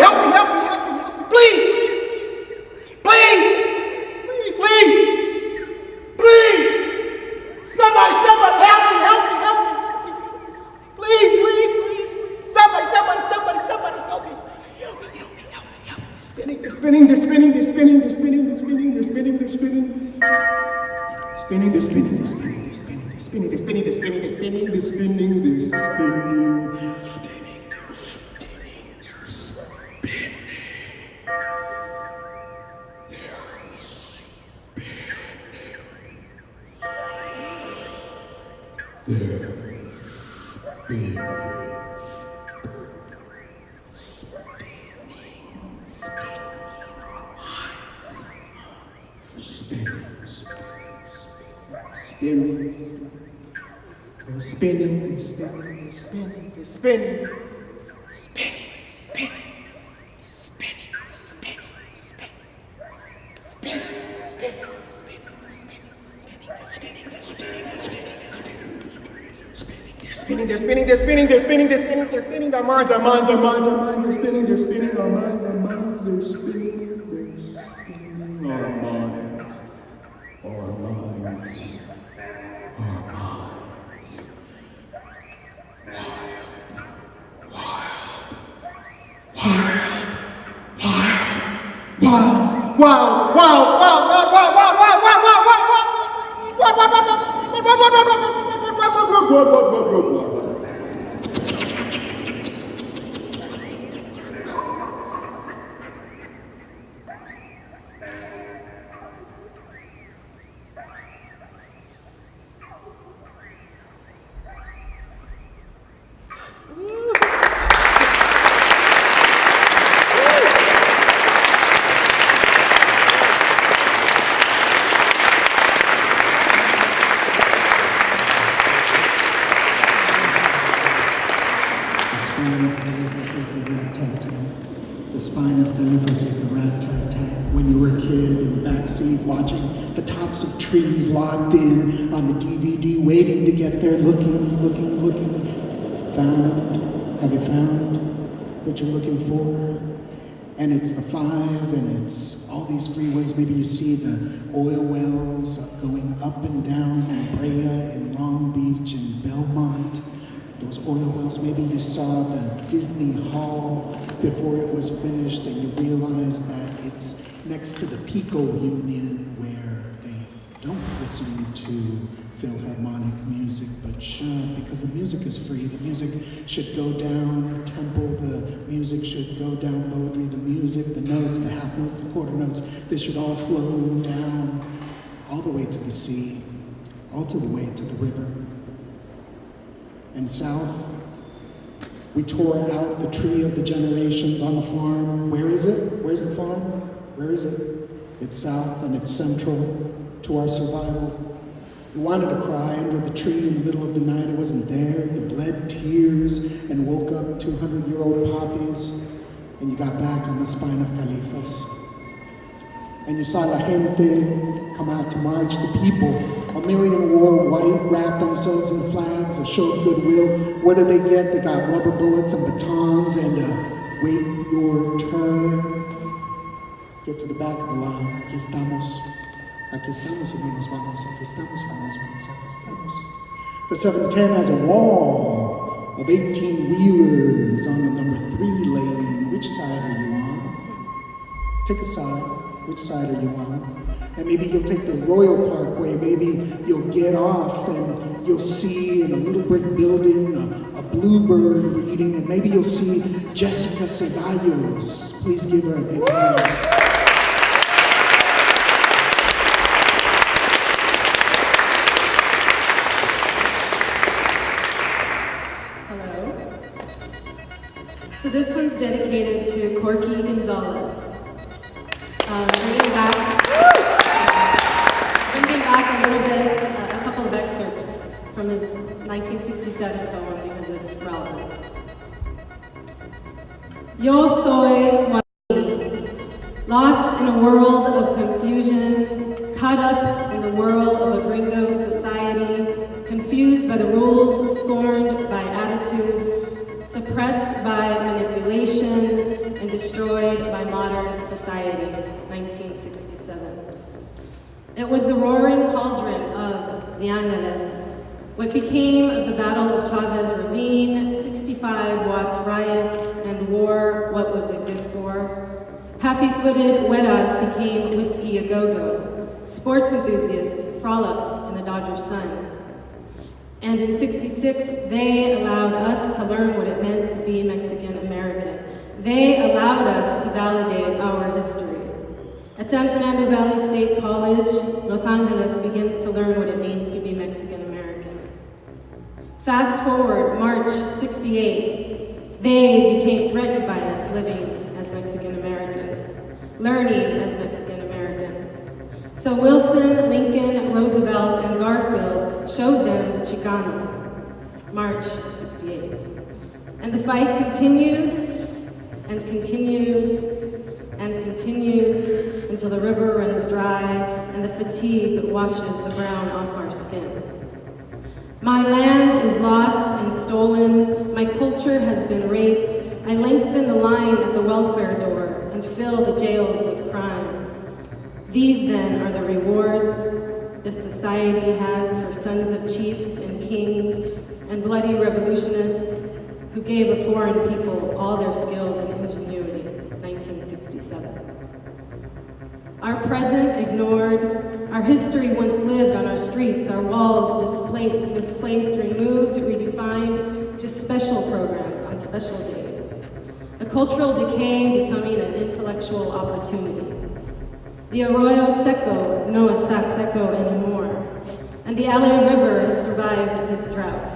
please, somebody, help me. They're spinning. They're spinning. Our minds, they're spinning. They're spinning our minds, they're spinning. Our minds. The spine of Califas is the rat-tat-tat. When you were a kid in the backseat watching the tops of trees locked in on the DVD, waiting to get there, looking. Have you found what you're looking for? And it's the 5, and it's all these freeways. Maybe you see the oil wells going up and down in Brea and Long Beach and Belmont. Those oil wells, maybe you saw the Disney Hall before it was finished, and you realized that it's next to the Pico Union, where they don't listen to Philharmonic music, but should, because the music is free. The music should go down Temple, the music should go down Beaudry, the music, the notes, the half notes, the quarter notes, they should all flow down all the way to the sea, all to the way to the river. And south, we tore out the tree of the generations on the farm. Where is it? Where's the farm? Where is it? It's south, and it's central to our survival. You wanted to cry under the tree in the middle of the night. It wasn't there. You bled tears and woke up 200-year-old poppies, and you got back on the spine of Califas. And you saw la gente come out to march. The people, a million wore white, wrapped themselves in flags, a show of goodwill. What do they get? They got rubber bullets and batons and wait your turn. Get to the back of the line. Aquí estamos y no nos vamos. Aquí estamos y no nos vamos. Aquí estamos. The 710 has a wall of 18-wheelers on the number 3 lane. Which side are you on? Take a side. Which side are you on? And maybe you'll take the Royal Parkway. Maybe you'll get off and you'll see in a little brick building a bluebird reading, and maybe you'll see Jessica Ceballos. Please give her a big hand. So this one's dedicated to Corky Gonzalez. Bringing back a little bit, a couple of excerpts from his 1967 poem because it's relevant. Yo soy Joaquin, lost in a world of confusion, caught up in the whirl of a gringo society, confused by the rules, scorned by attitudes, suppressed by manipulation, and destroyed by modern society, 1967. It was the roaring cauldron of the Angeles, what became of the Battle of Chavez Ravine, 65 Watts riots, and war, what was it good for? Happy-footed güeras became whiskey a-go-go. Sports enthusiasts frolicked in the Dodger sun. And in 66, they allowed us to learn what it meant to be Mexican American. They allowed us to validate our history. At San Fernando Valley State College, Los Angeles begins to learn what it means to be Mexican American. Fast forward, March 68, they became threatened by us living as Mexican Americans, learning as Mexican Americans. So Wilson, Lincoln, Roosevelt, and Garfield showed them Chicano, March of 68. And the fight continued, and continued, and continues until the river runs dry and the fatigue washes the brown off our skin. My land is lost and stolen, my culture has been raped, I lengthen the line at the welfare door and fill the jails with crime. These then are the rewards this society has for sons of chiefs and kings and bloody revolutionists who gave a foreign people all their skills and ingenuity, 1967. Our present ignored, our history once lived on our streets, our walls displaced, misplaced, removed, redefined to special programs on special days. A cultural decay becoming an intellectual opportunity. The Arroyo Seco no está seco anymore, and the L.A. River has survived this drought.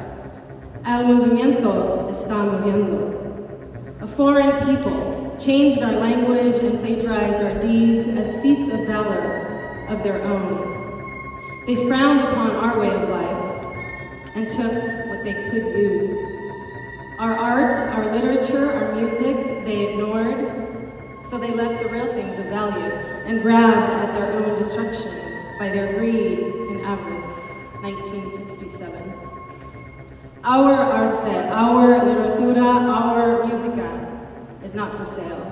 El movimiento está moviendo. A foreign people changed our language and plagiarized our deeds as feats of valor of their own. They frowned upon our way of life and took what they could use. Our art, our literature, our music, they ignored, so they left the real things of value and grabbed at their own destruction by their greed and avarice, 1967. Our arte, our literatura, our música is not for sale.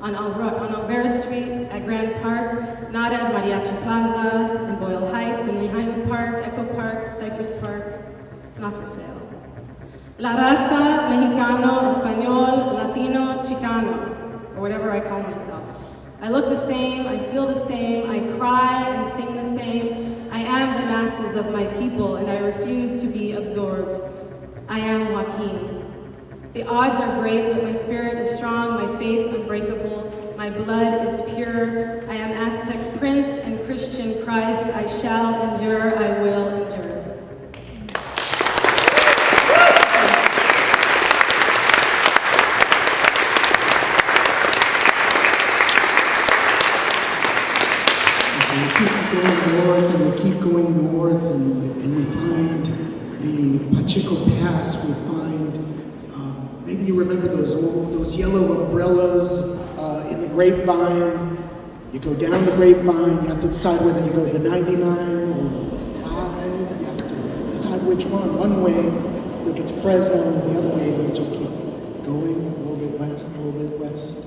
On Alvera Street, at Grand Park, not at Mariachi Plaza, in Boyle Heights, in Highland Park, Echo Park, Cypress Park, it's not for sale. La raza, Mexicano, Español, Latino, Chicano, or whatever I call myself. I look the same, I feel the same, I cry and sing the same. I am the masses of my people and I refuse to be absorbed. I am Joaquin. The odds are great, but my spirit is strong, my faith unbreakable, my blood is pure. I am Aztec prince and Christian Christ. I shall endure, I will endure. We keep going north and we find the Pacheco Pass. We find, maybe you remember those yellow umbrellas in the grapevine. You go down the grapevine, you have to decide whether you go the 99 or the 5. You have to decide which one. One way, you'll get to Fresno, the other way, you'll just keep going a little bit west, a little bit west.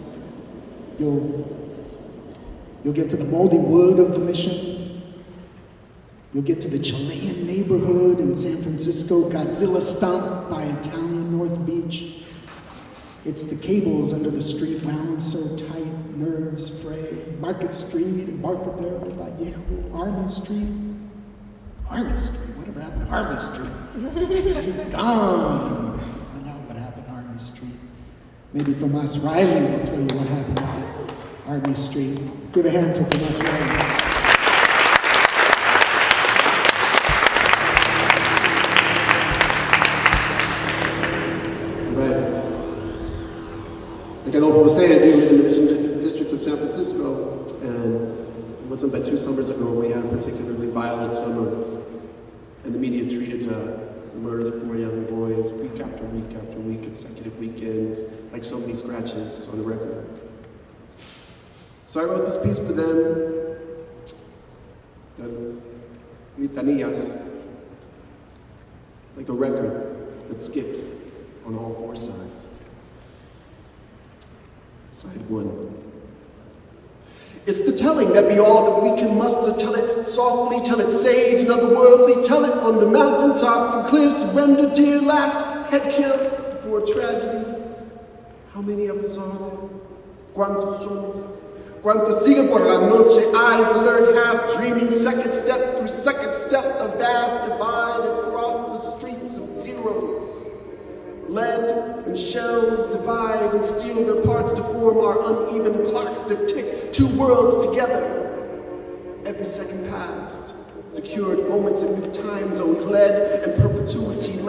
You'll get to the moldy wood of the Mission. You'll get to the Chilean neighborhood in San Francisco, Godzilla stomped by Italian North Beach. It's the cables under the street wound so tight, nerves fray. Market Street, Embarcadero, Vallejo, Army Street. Army Street? Whatever happened to Army Street? The street's gone. Find out what happened to Army Street. Maybe Tomás Riley will tell you what happened to Army Street. Give a hand to Tomás Riley. Like Adolfo was saying, we lived in the Mission District of San Francisco, and it wasn't but 2 summers ago we had a particularly violent summer, and the media treated the murders of 4 young boys week after week, consecutive weekends, like so many scratches on the record. So I wrote this piece for them, Litanillas, like a record that skips on all 4 sides. Side 1. It's the telling that be all that we can muster. Tell it softly, tell it sage and otherworldly. Tell it on the mountaintops and cliffs. Render dear last head count before tragedy. How many of us are there? ¿Cuántos somos? ¿Cuántos siguen por la noche? Eyes alert, half dreaming. Second step through second step. A vast divide across the streets of zeros. Lead and shells divide and steal their parts to form our uneven clocks that tick 2 worlds together. Every second passed, secured moments in new time zones, lead and perpetuity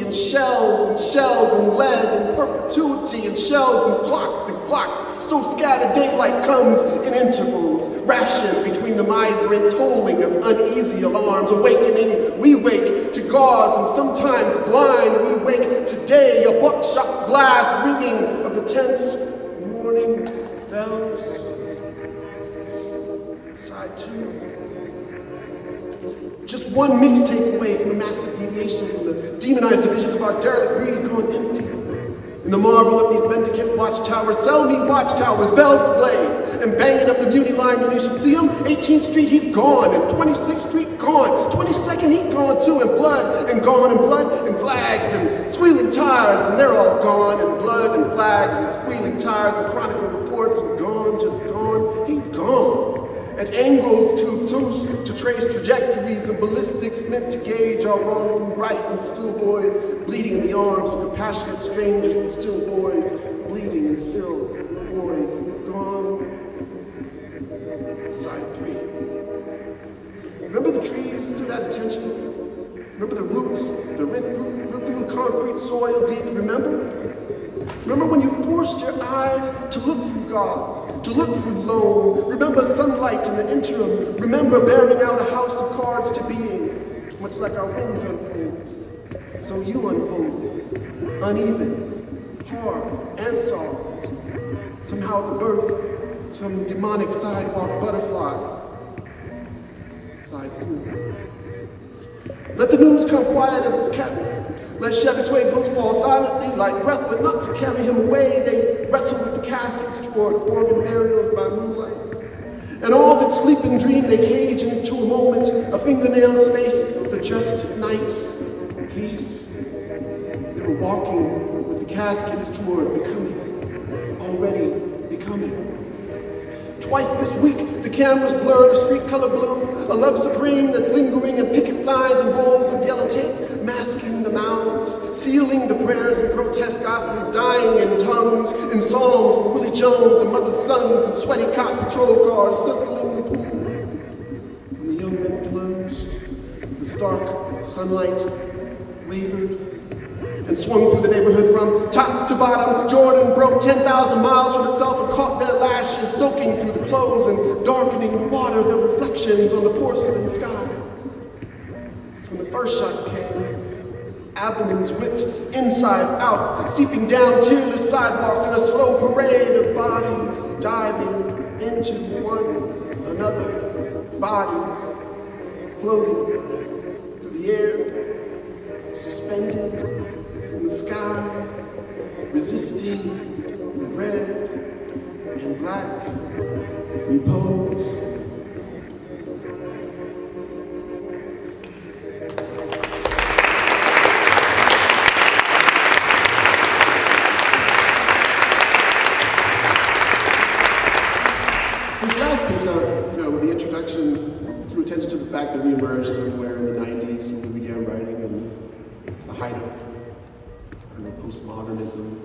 and shells and lead and perpetuity and shells and clocks. So scattered daylight comes in intervals, rationed between the migrant tolling of uneasy alarms. Awakening, we wake to gauze, and sometimes blind we wake to day. A buckshot blast ringing of the tense morning bells. Side 2. Just one mixtape away from a massive deviation from the demonized divisions of our derelict breed going empty. In the marvel of these mendicant watchtowers, sell me watchtowers, bells ablaze, and banging up the beauty line when you should see him. 18th Street, he's gone, and 26th Street, gone. 22nd, he's gone too, and blood, and gone, and blood, and flags, and squealing tires, and they're all gone, and blood, and flags, and squealing tires, and chronicle reports, and gone, just gone, he's gone. At angles too obtuse to trace trajectories and ballistics meant to gauge our wrong from right, and still boys bleeding in the arms of compassionate strangers, and still boys bleeding, and still boys gone. Side 3. Remember the trees stood at attention? Remember the roots, the rent through the concrete soil deep? Remember when you forced your eyes to look through gauze, to look through loam? Remember sunlight in the interim? Remember bearing out a house of cards to being, much like our wings unfold. So you unfolded, uneven, hard, and soft. Somehow the birth, some demonic sidewalk butterfly. Side 4. Let the news come quiet as it's kept. Let Chevy Suede boots fall silently, like breath, but not to carry him away. They wrestle with the caskets toward organ burials by moonlight. And all that sleep and dream they cage into a moment, a fingernail space for just night's peace. They were walking with the caskets toward becoming, already becoming. Twice this week, the cameras blur the street color blue, a love supreme that's lingering in picket signs and rolls of yellow tape, masking the mouths, sealing the prayers and grotesque gospels, dying in tongues, in psalms for Willie Jones and mother's sons, and sweaty cop patrol cars circling the pool. When the young men plunged, the stark sunlight wavered and swung through the neighborhood from top to bottom. Jordan broke 10,000 miles from itself and caught their lashes, soaking through the clothes and darkening the water, their reflections on the porcelain sky. It's when the first shots came, abdomens whipped inside out, seeping down tearless sidewalks in a slow parade of bodies diving in into one another, bodies floating through the air, suspended in the sky, resisting in red and black, repose. This last piece, with the introduction, drew attention to the fact that we emerged somewhere in the 90s when we began writing, and it's the height of postmodernism.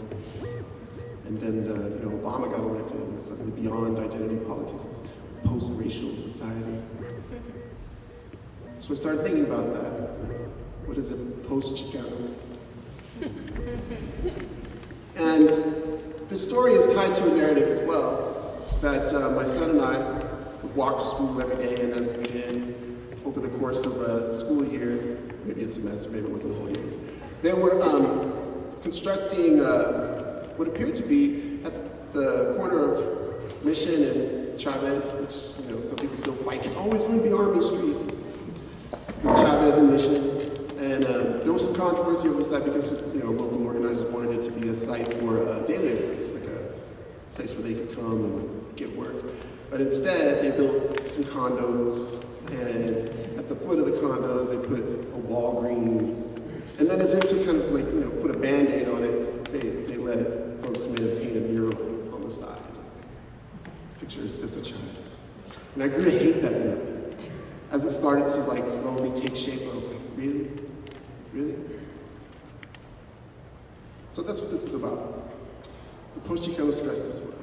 And then, Obama got elected, and it's suddenly beyond identity politics, it's post-racial society. So I started thinking about that. What is it, post-Chicano? And this story is tied to a narrative as well, that my son and I would walk to school every day, and as we did over the course of a school year, maybe a semester, maybe it wasn't a whole year, they were constructing what appeared to be at the corner of Mission and Chavez, which some people still fight. It's always going to be Army Street, Chavez and Mission. And there was some controversy over the site because local organizers wanted it to be a site for day laborers, like a place where they could come and get work. But instead, they built some condos, and at the foot of the condos, they put a Walgreens. And then as if to kind of put a Band-Aid on it, they let folks come in and paint a mural on the side. Picture of Cesar Chavez. And I grew to hate that mural. As it started to slowly take shape, I was like, really? Really? So that's what this is about. The post-Chicano stress disorder.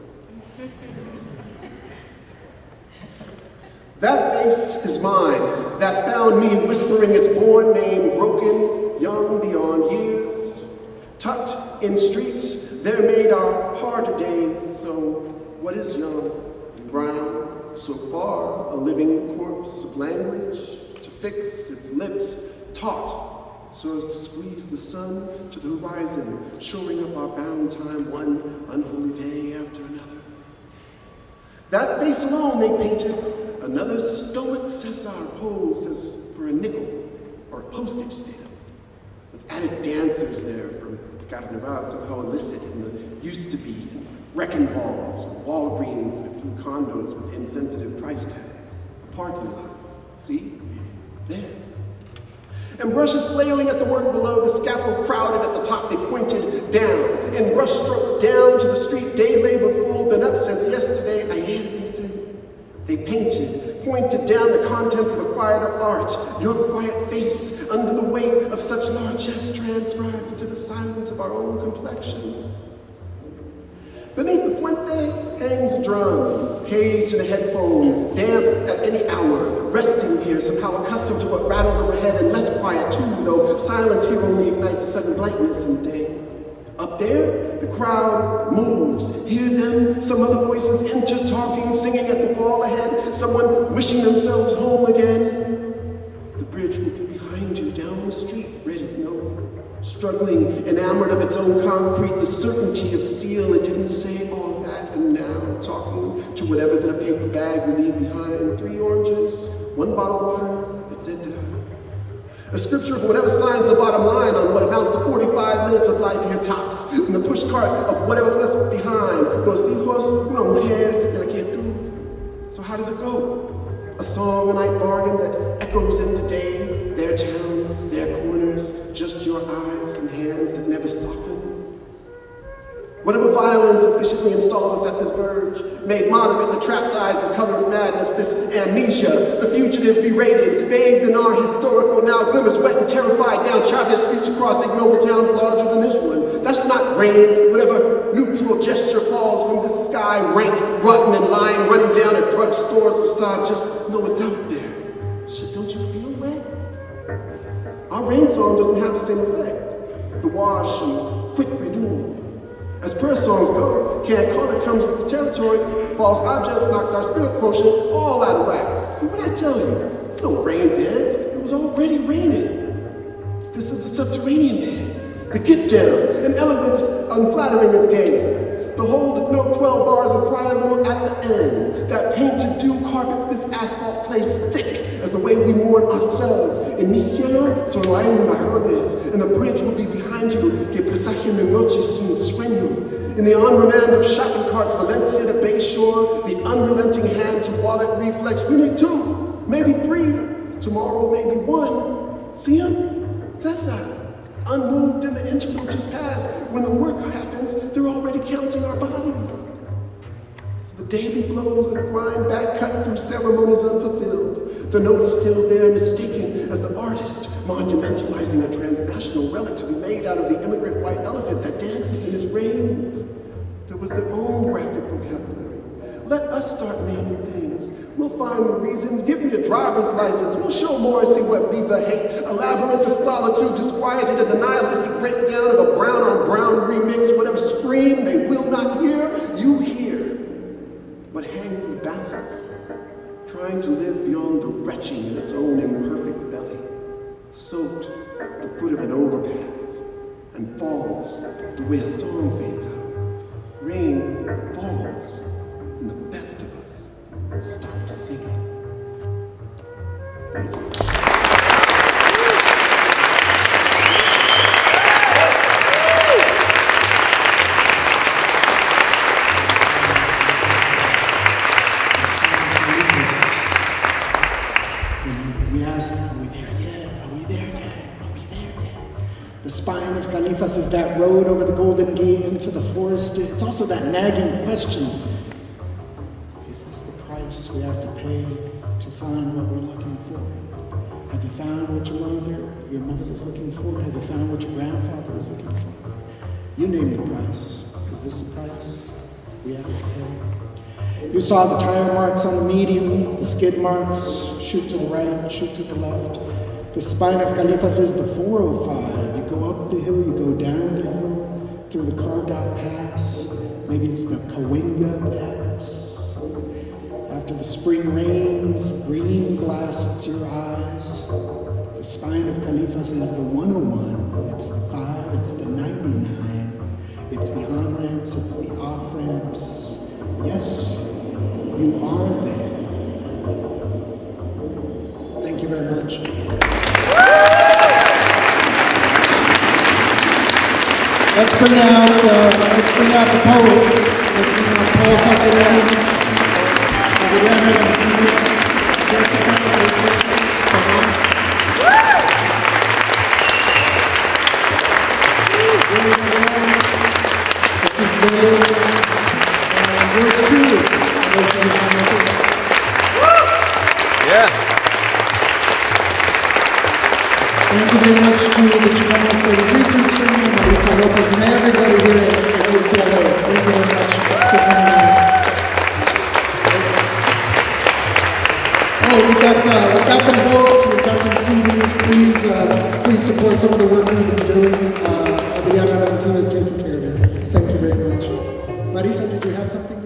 That face is mine, that found me whispering its born name, broken, young beyond years. Tucked in streets, there made our harder days. So what is young and brown? So far, a living corpse of language to fix its lips, taut, so as to squeeze the sun to the horizon, shoring up our bound time one unholy day after another. That face alone they painted, another stoic Cesar posed as for a nickel or a postage stamp, with added dancers there from Carnaval, somehow illicit in the used-to-be, wrecking balls, Walgreens, and a few condos with insensitive price tags, a parking lot. See? There. And brushes flailing at the work below, the scaffold crowded at the top, they pointed down. In brush strokes down to the street, day labor full, been up since yesterday, I hear you say. They painted, pointed down the contents of a quieter art, your quiet face under the weight of such largesse transcribed into the silence of our own complexion. Beneath the puente hangs a drum, caged in a headphone, damp at any hour, resting here, somehow accustomed to what rattles overhead and less quiet too, though silence here only ignites a sudden blankness in the day. Up there, the crowd moves. Hear them, some other voices enter, talking, singing at the wall ahead, someone wishing themselves home again. The bridge will be behind you, down the street, red as milk. Struggling, enamored of its own concrete, the certainty of steel, it didn't say all that, and now talking to whatever's in a paper bag we leave behind. 3 oranges, 1 bottle of water, it said that. A scripture of whatever signs the bottom line on what amounts to 45 minutes of life here tops, and the push cart of whatever's left behind. Dos hijos, una mujer, y la quietud. So how does it go? A song, a night bargain that echoes in the day, their town, their corners, just your eyes and hands that never soften. Whatever violence efficiently installed us at this verge, made moderate the trapped eyes of colored madness, this amnesia, the fugitive berated, bathed in our historical, now glimmers wet and terrified down Chavez streets across ignoble towns larger than this one. That's not rain, whatever neutral gesture falls from this sky, rank, rotten and lying, running down a drugstore's facade, just know it's out there. Shit, don't you feel wet? Our rain song doesn't have the same effect. The wash and quick renewal. As prayer songs go, can't call it comes with the territory. False objects knocked our spirit quotient all out of whack. See what I tell you? It's no rain dance. It was already raining. This is a subterranean dance. The get down, and elegance unflattering its game. The hold note 12 bars and cry a little at the end. That painted dew carpets this asphalt place thick as the way we mourn ourselves. En mi cielo sonríen de marrones, and the bridge will be behind you, que presagio mi noche sin sueño. In the on-remand of shopping carts, Valencia to Bayshore, the unrelenting hand to wallet reflex. We need 2, maybe 3, tomorrow maybe 1. See him? Cesar. Unmoved in the interlude just passed. When the work happens, they're already counting our bodies. So the daily blows and grind back cut through ceremonies unfulfilled. The note's still there, mistaken as the artist, monumentalizing a transnational relic to be made out of the immigrant white elephant that dances in his reign. There was their own graphic vocabulary. Let us start naming things. We'll find the reasons. Give me a driver's license. We'll show Morrissey what Viva hate. A labyrinth of solitude disquieted in the nihilistic breakdown of a brown on brown remix. Whatever scream they will not hear, you hear. What hangs in the balance? Trying to live beyond the retching in its own imperfect belly. Soaked at the foot of an overpass. And falls the way a song fades out. Rain falls, and the best of us stop singing. Thank you. We ask, are we there yet? Are we there yet? Are we there yet? The spine of Califas is that road over the Golden Gate into the forest. It's also that nagging question. Is this the price we have to pay to find what we're looking for? Have you found what your mother was looking for? Have you found what your grandfather was looking for? You name the price. Is this the price we have to pay? You saw the tire marks on the median, the skid marks, shoot to the right, shoot to the left. The spine of Califas is the 405. You go up the hill, you go down the hill, through the carved out pass. Maybe it's the Cahuenga Pass. After the spring rains, green blasts your eyes. The spine of Califas is the 101. It's the 5, it's the 99. It's the on-ramps, it's the off-ramps. Yes, you are there. Thank you very much. Let's bring out the poets. Let's bring out Paul Calderon, Adrián Arancibia, Jessica, Tomás. This is Velo, and yours truly, Guzmán-Lopez. Yeah. Thank you very much to the Chicano Studies Research Center, Marisa Lopez, and everybody here at UCLA. Thank you very much for coming out. Oh, we got some books, we've got some CDs. Please support some of the work we've been doing. Adrián Arancibia is taking care of it. Thank you very much. Marisa, did you have something?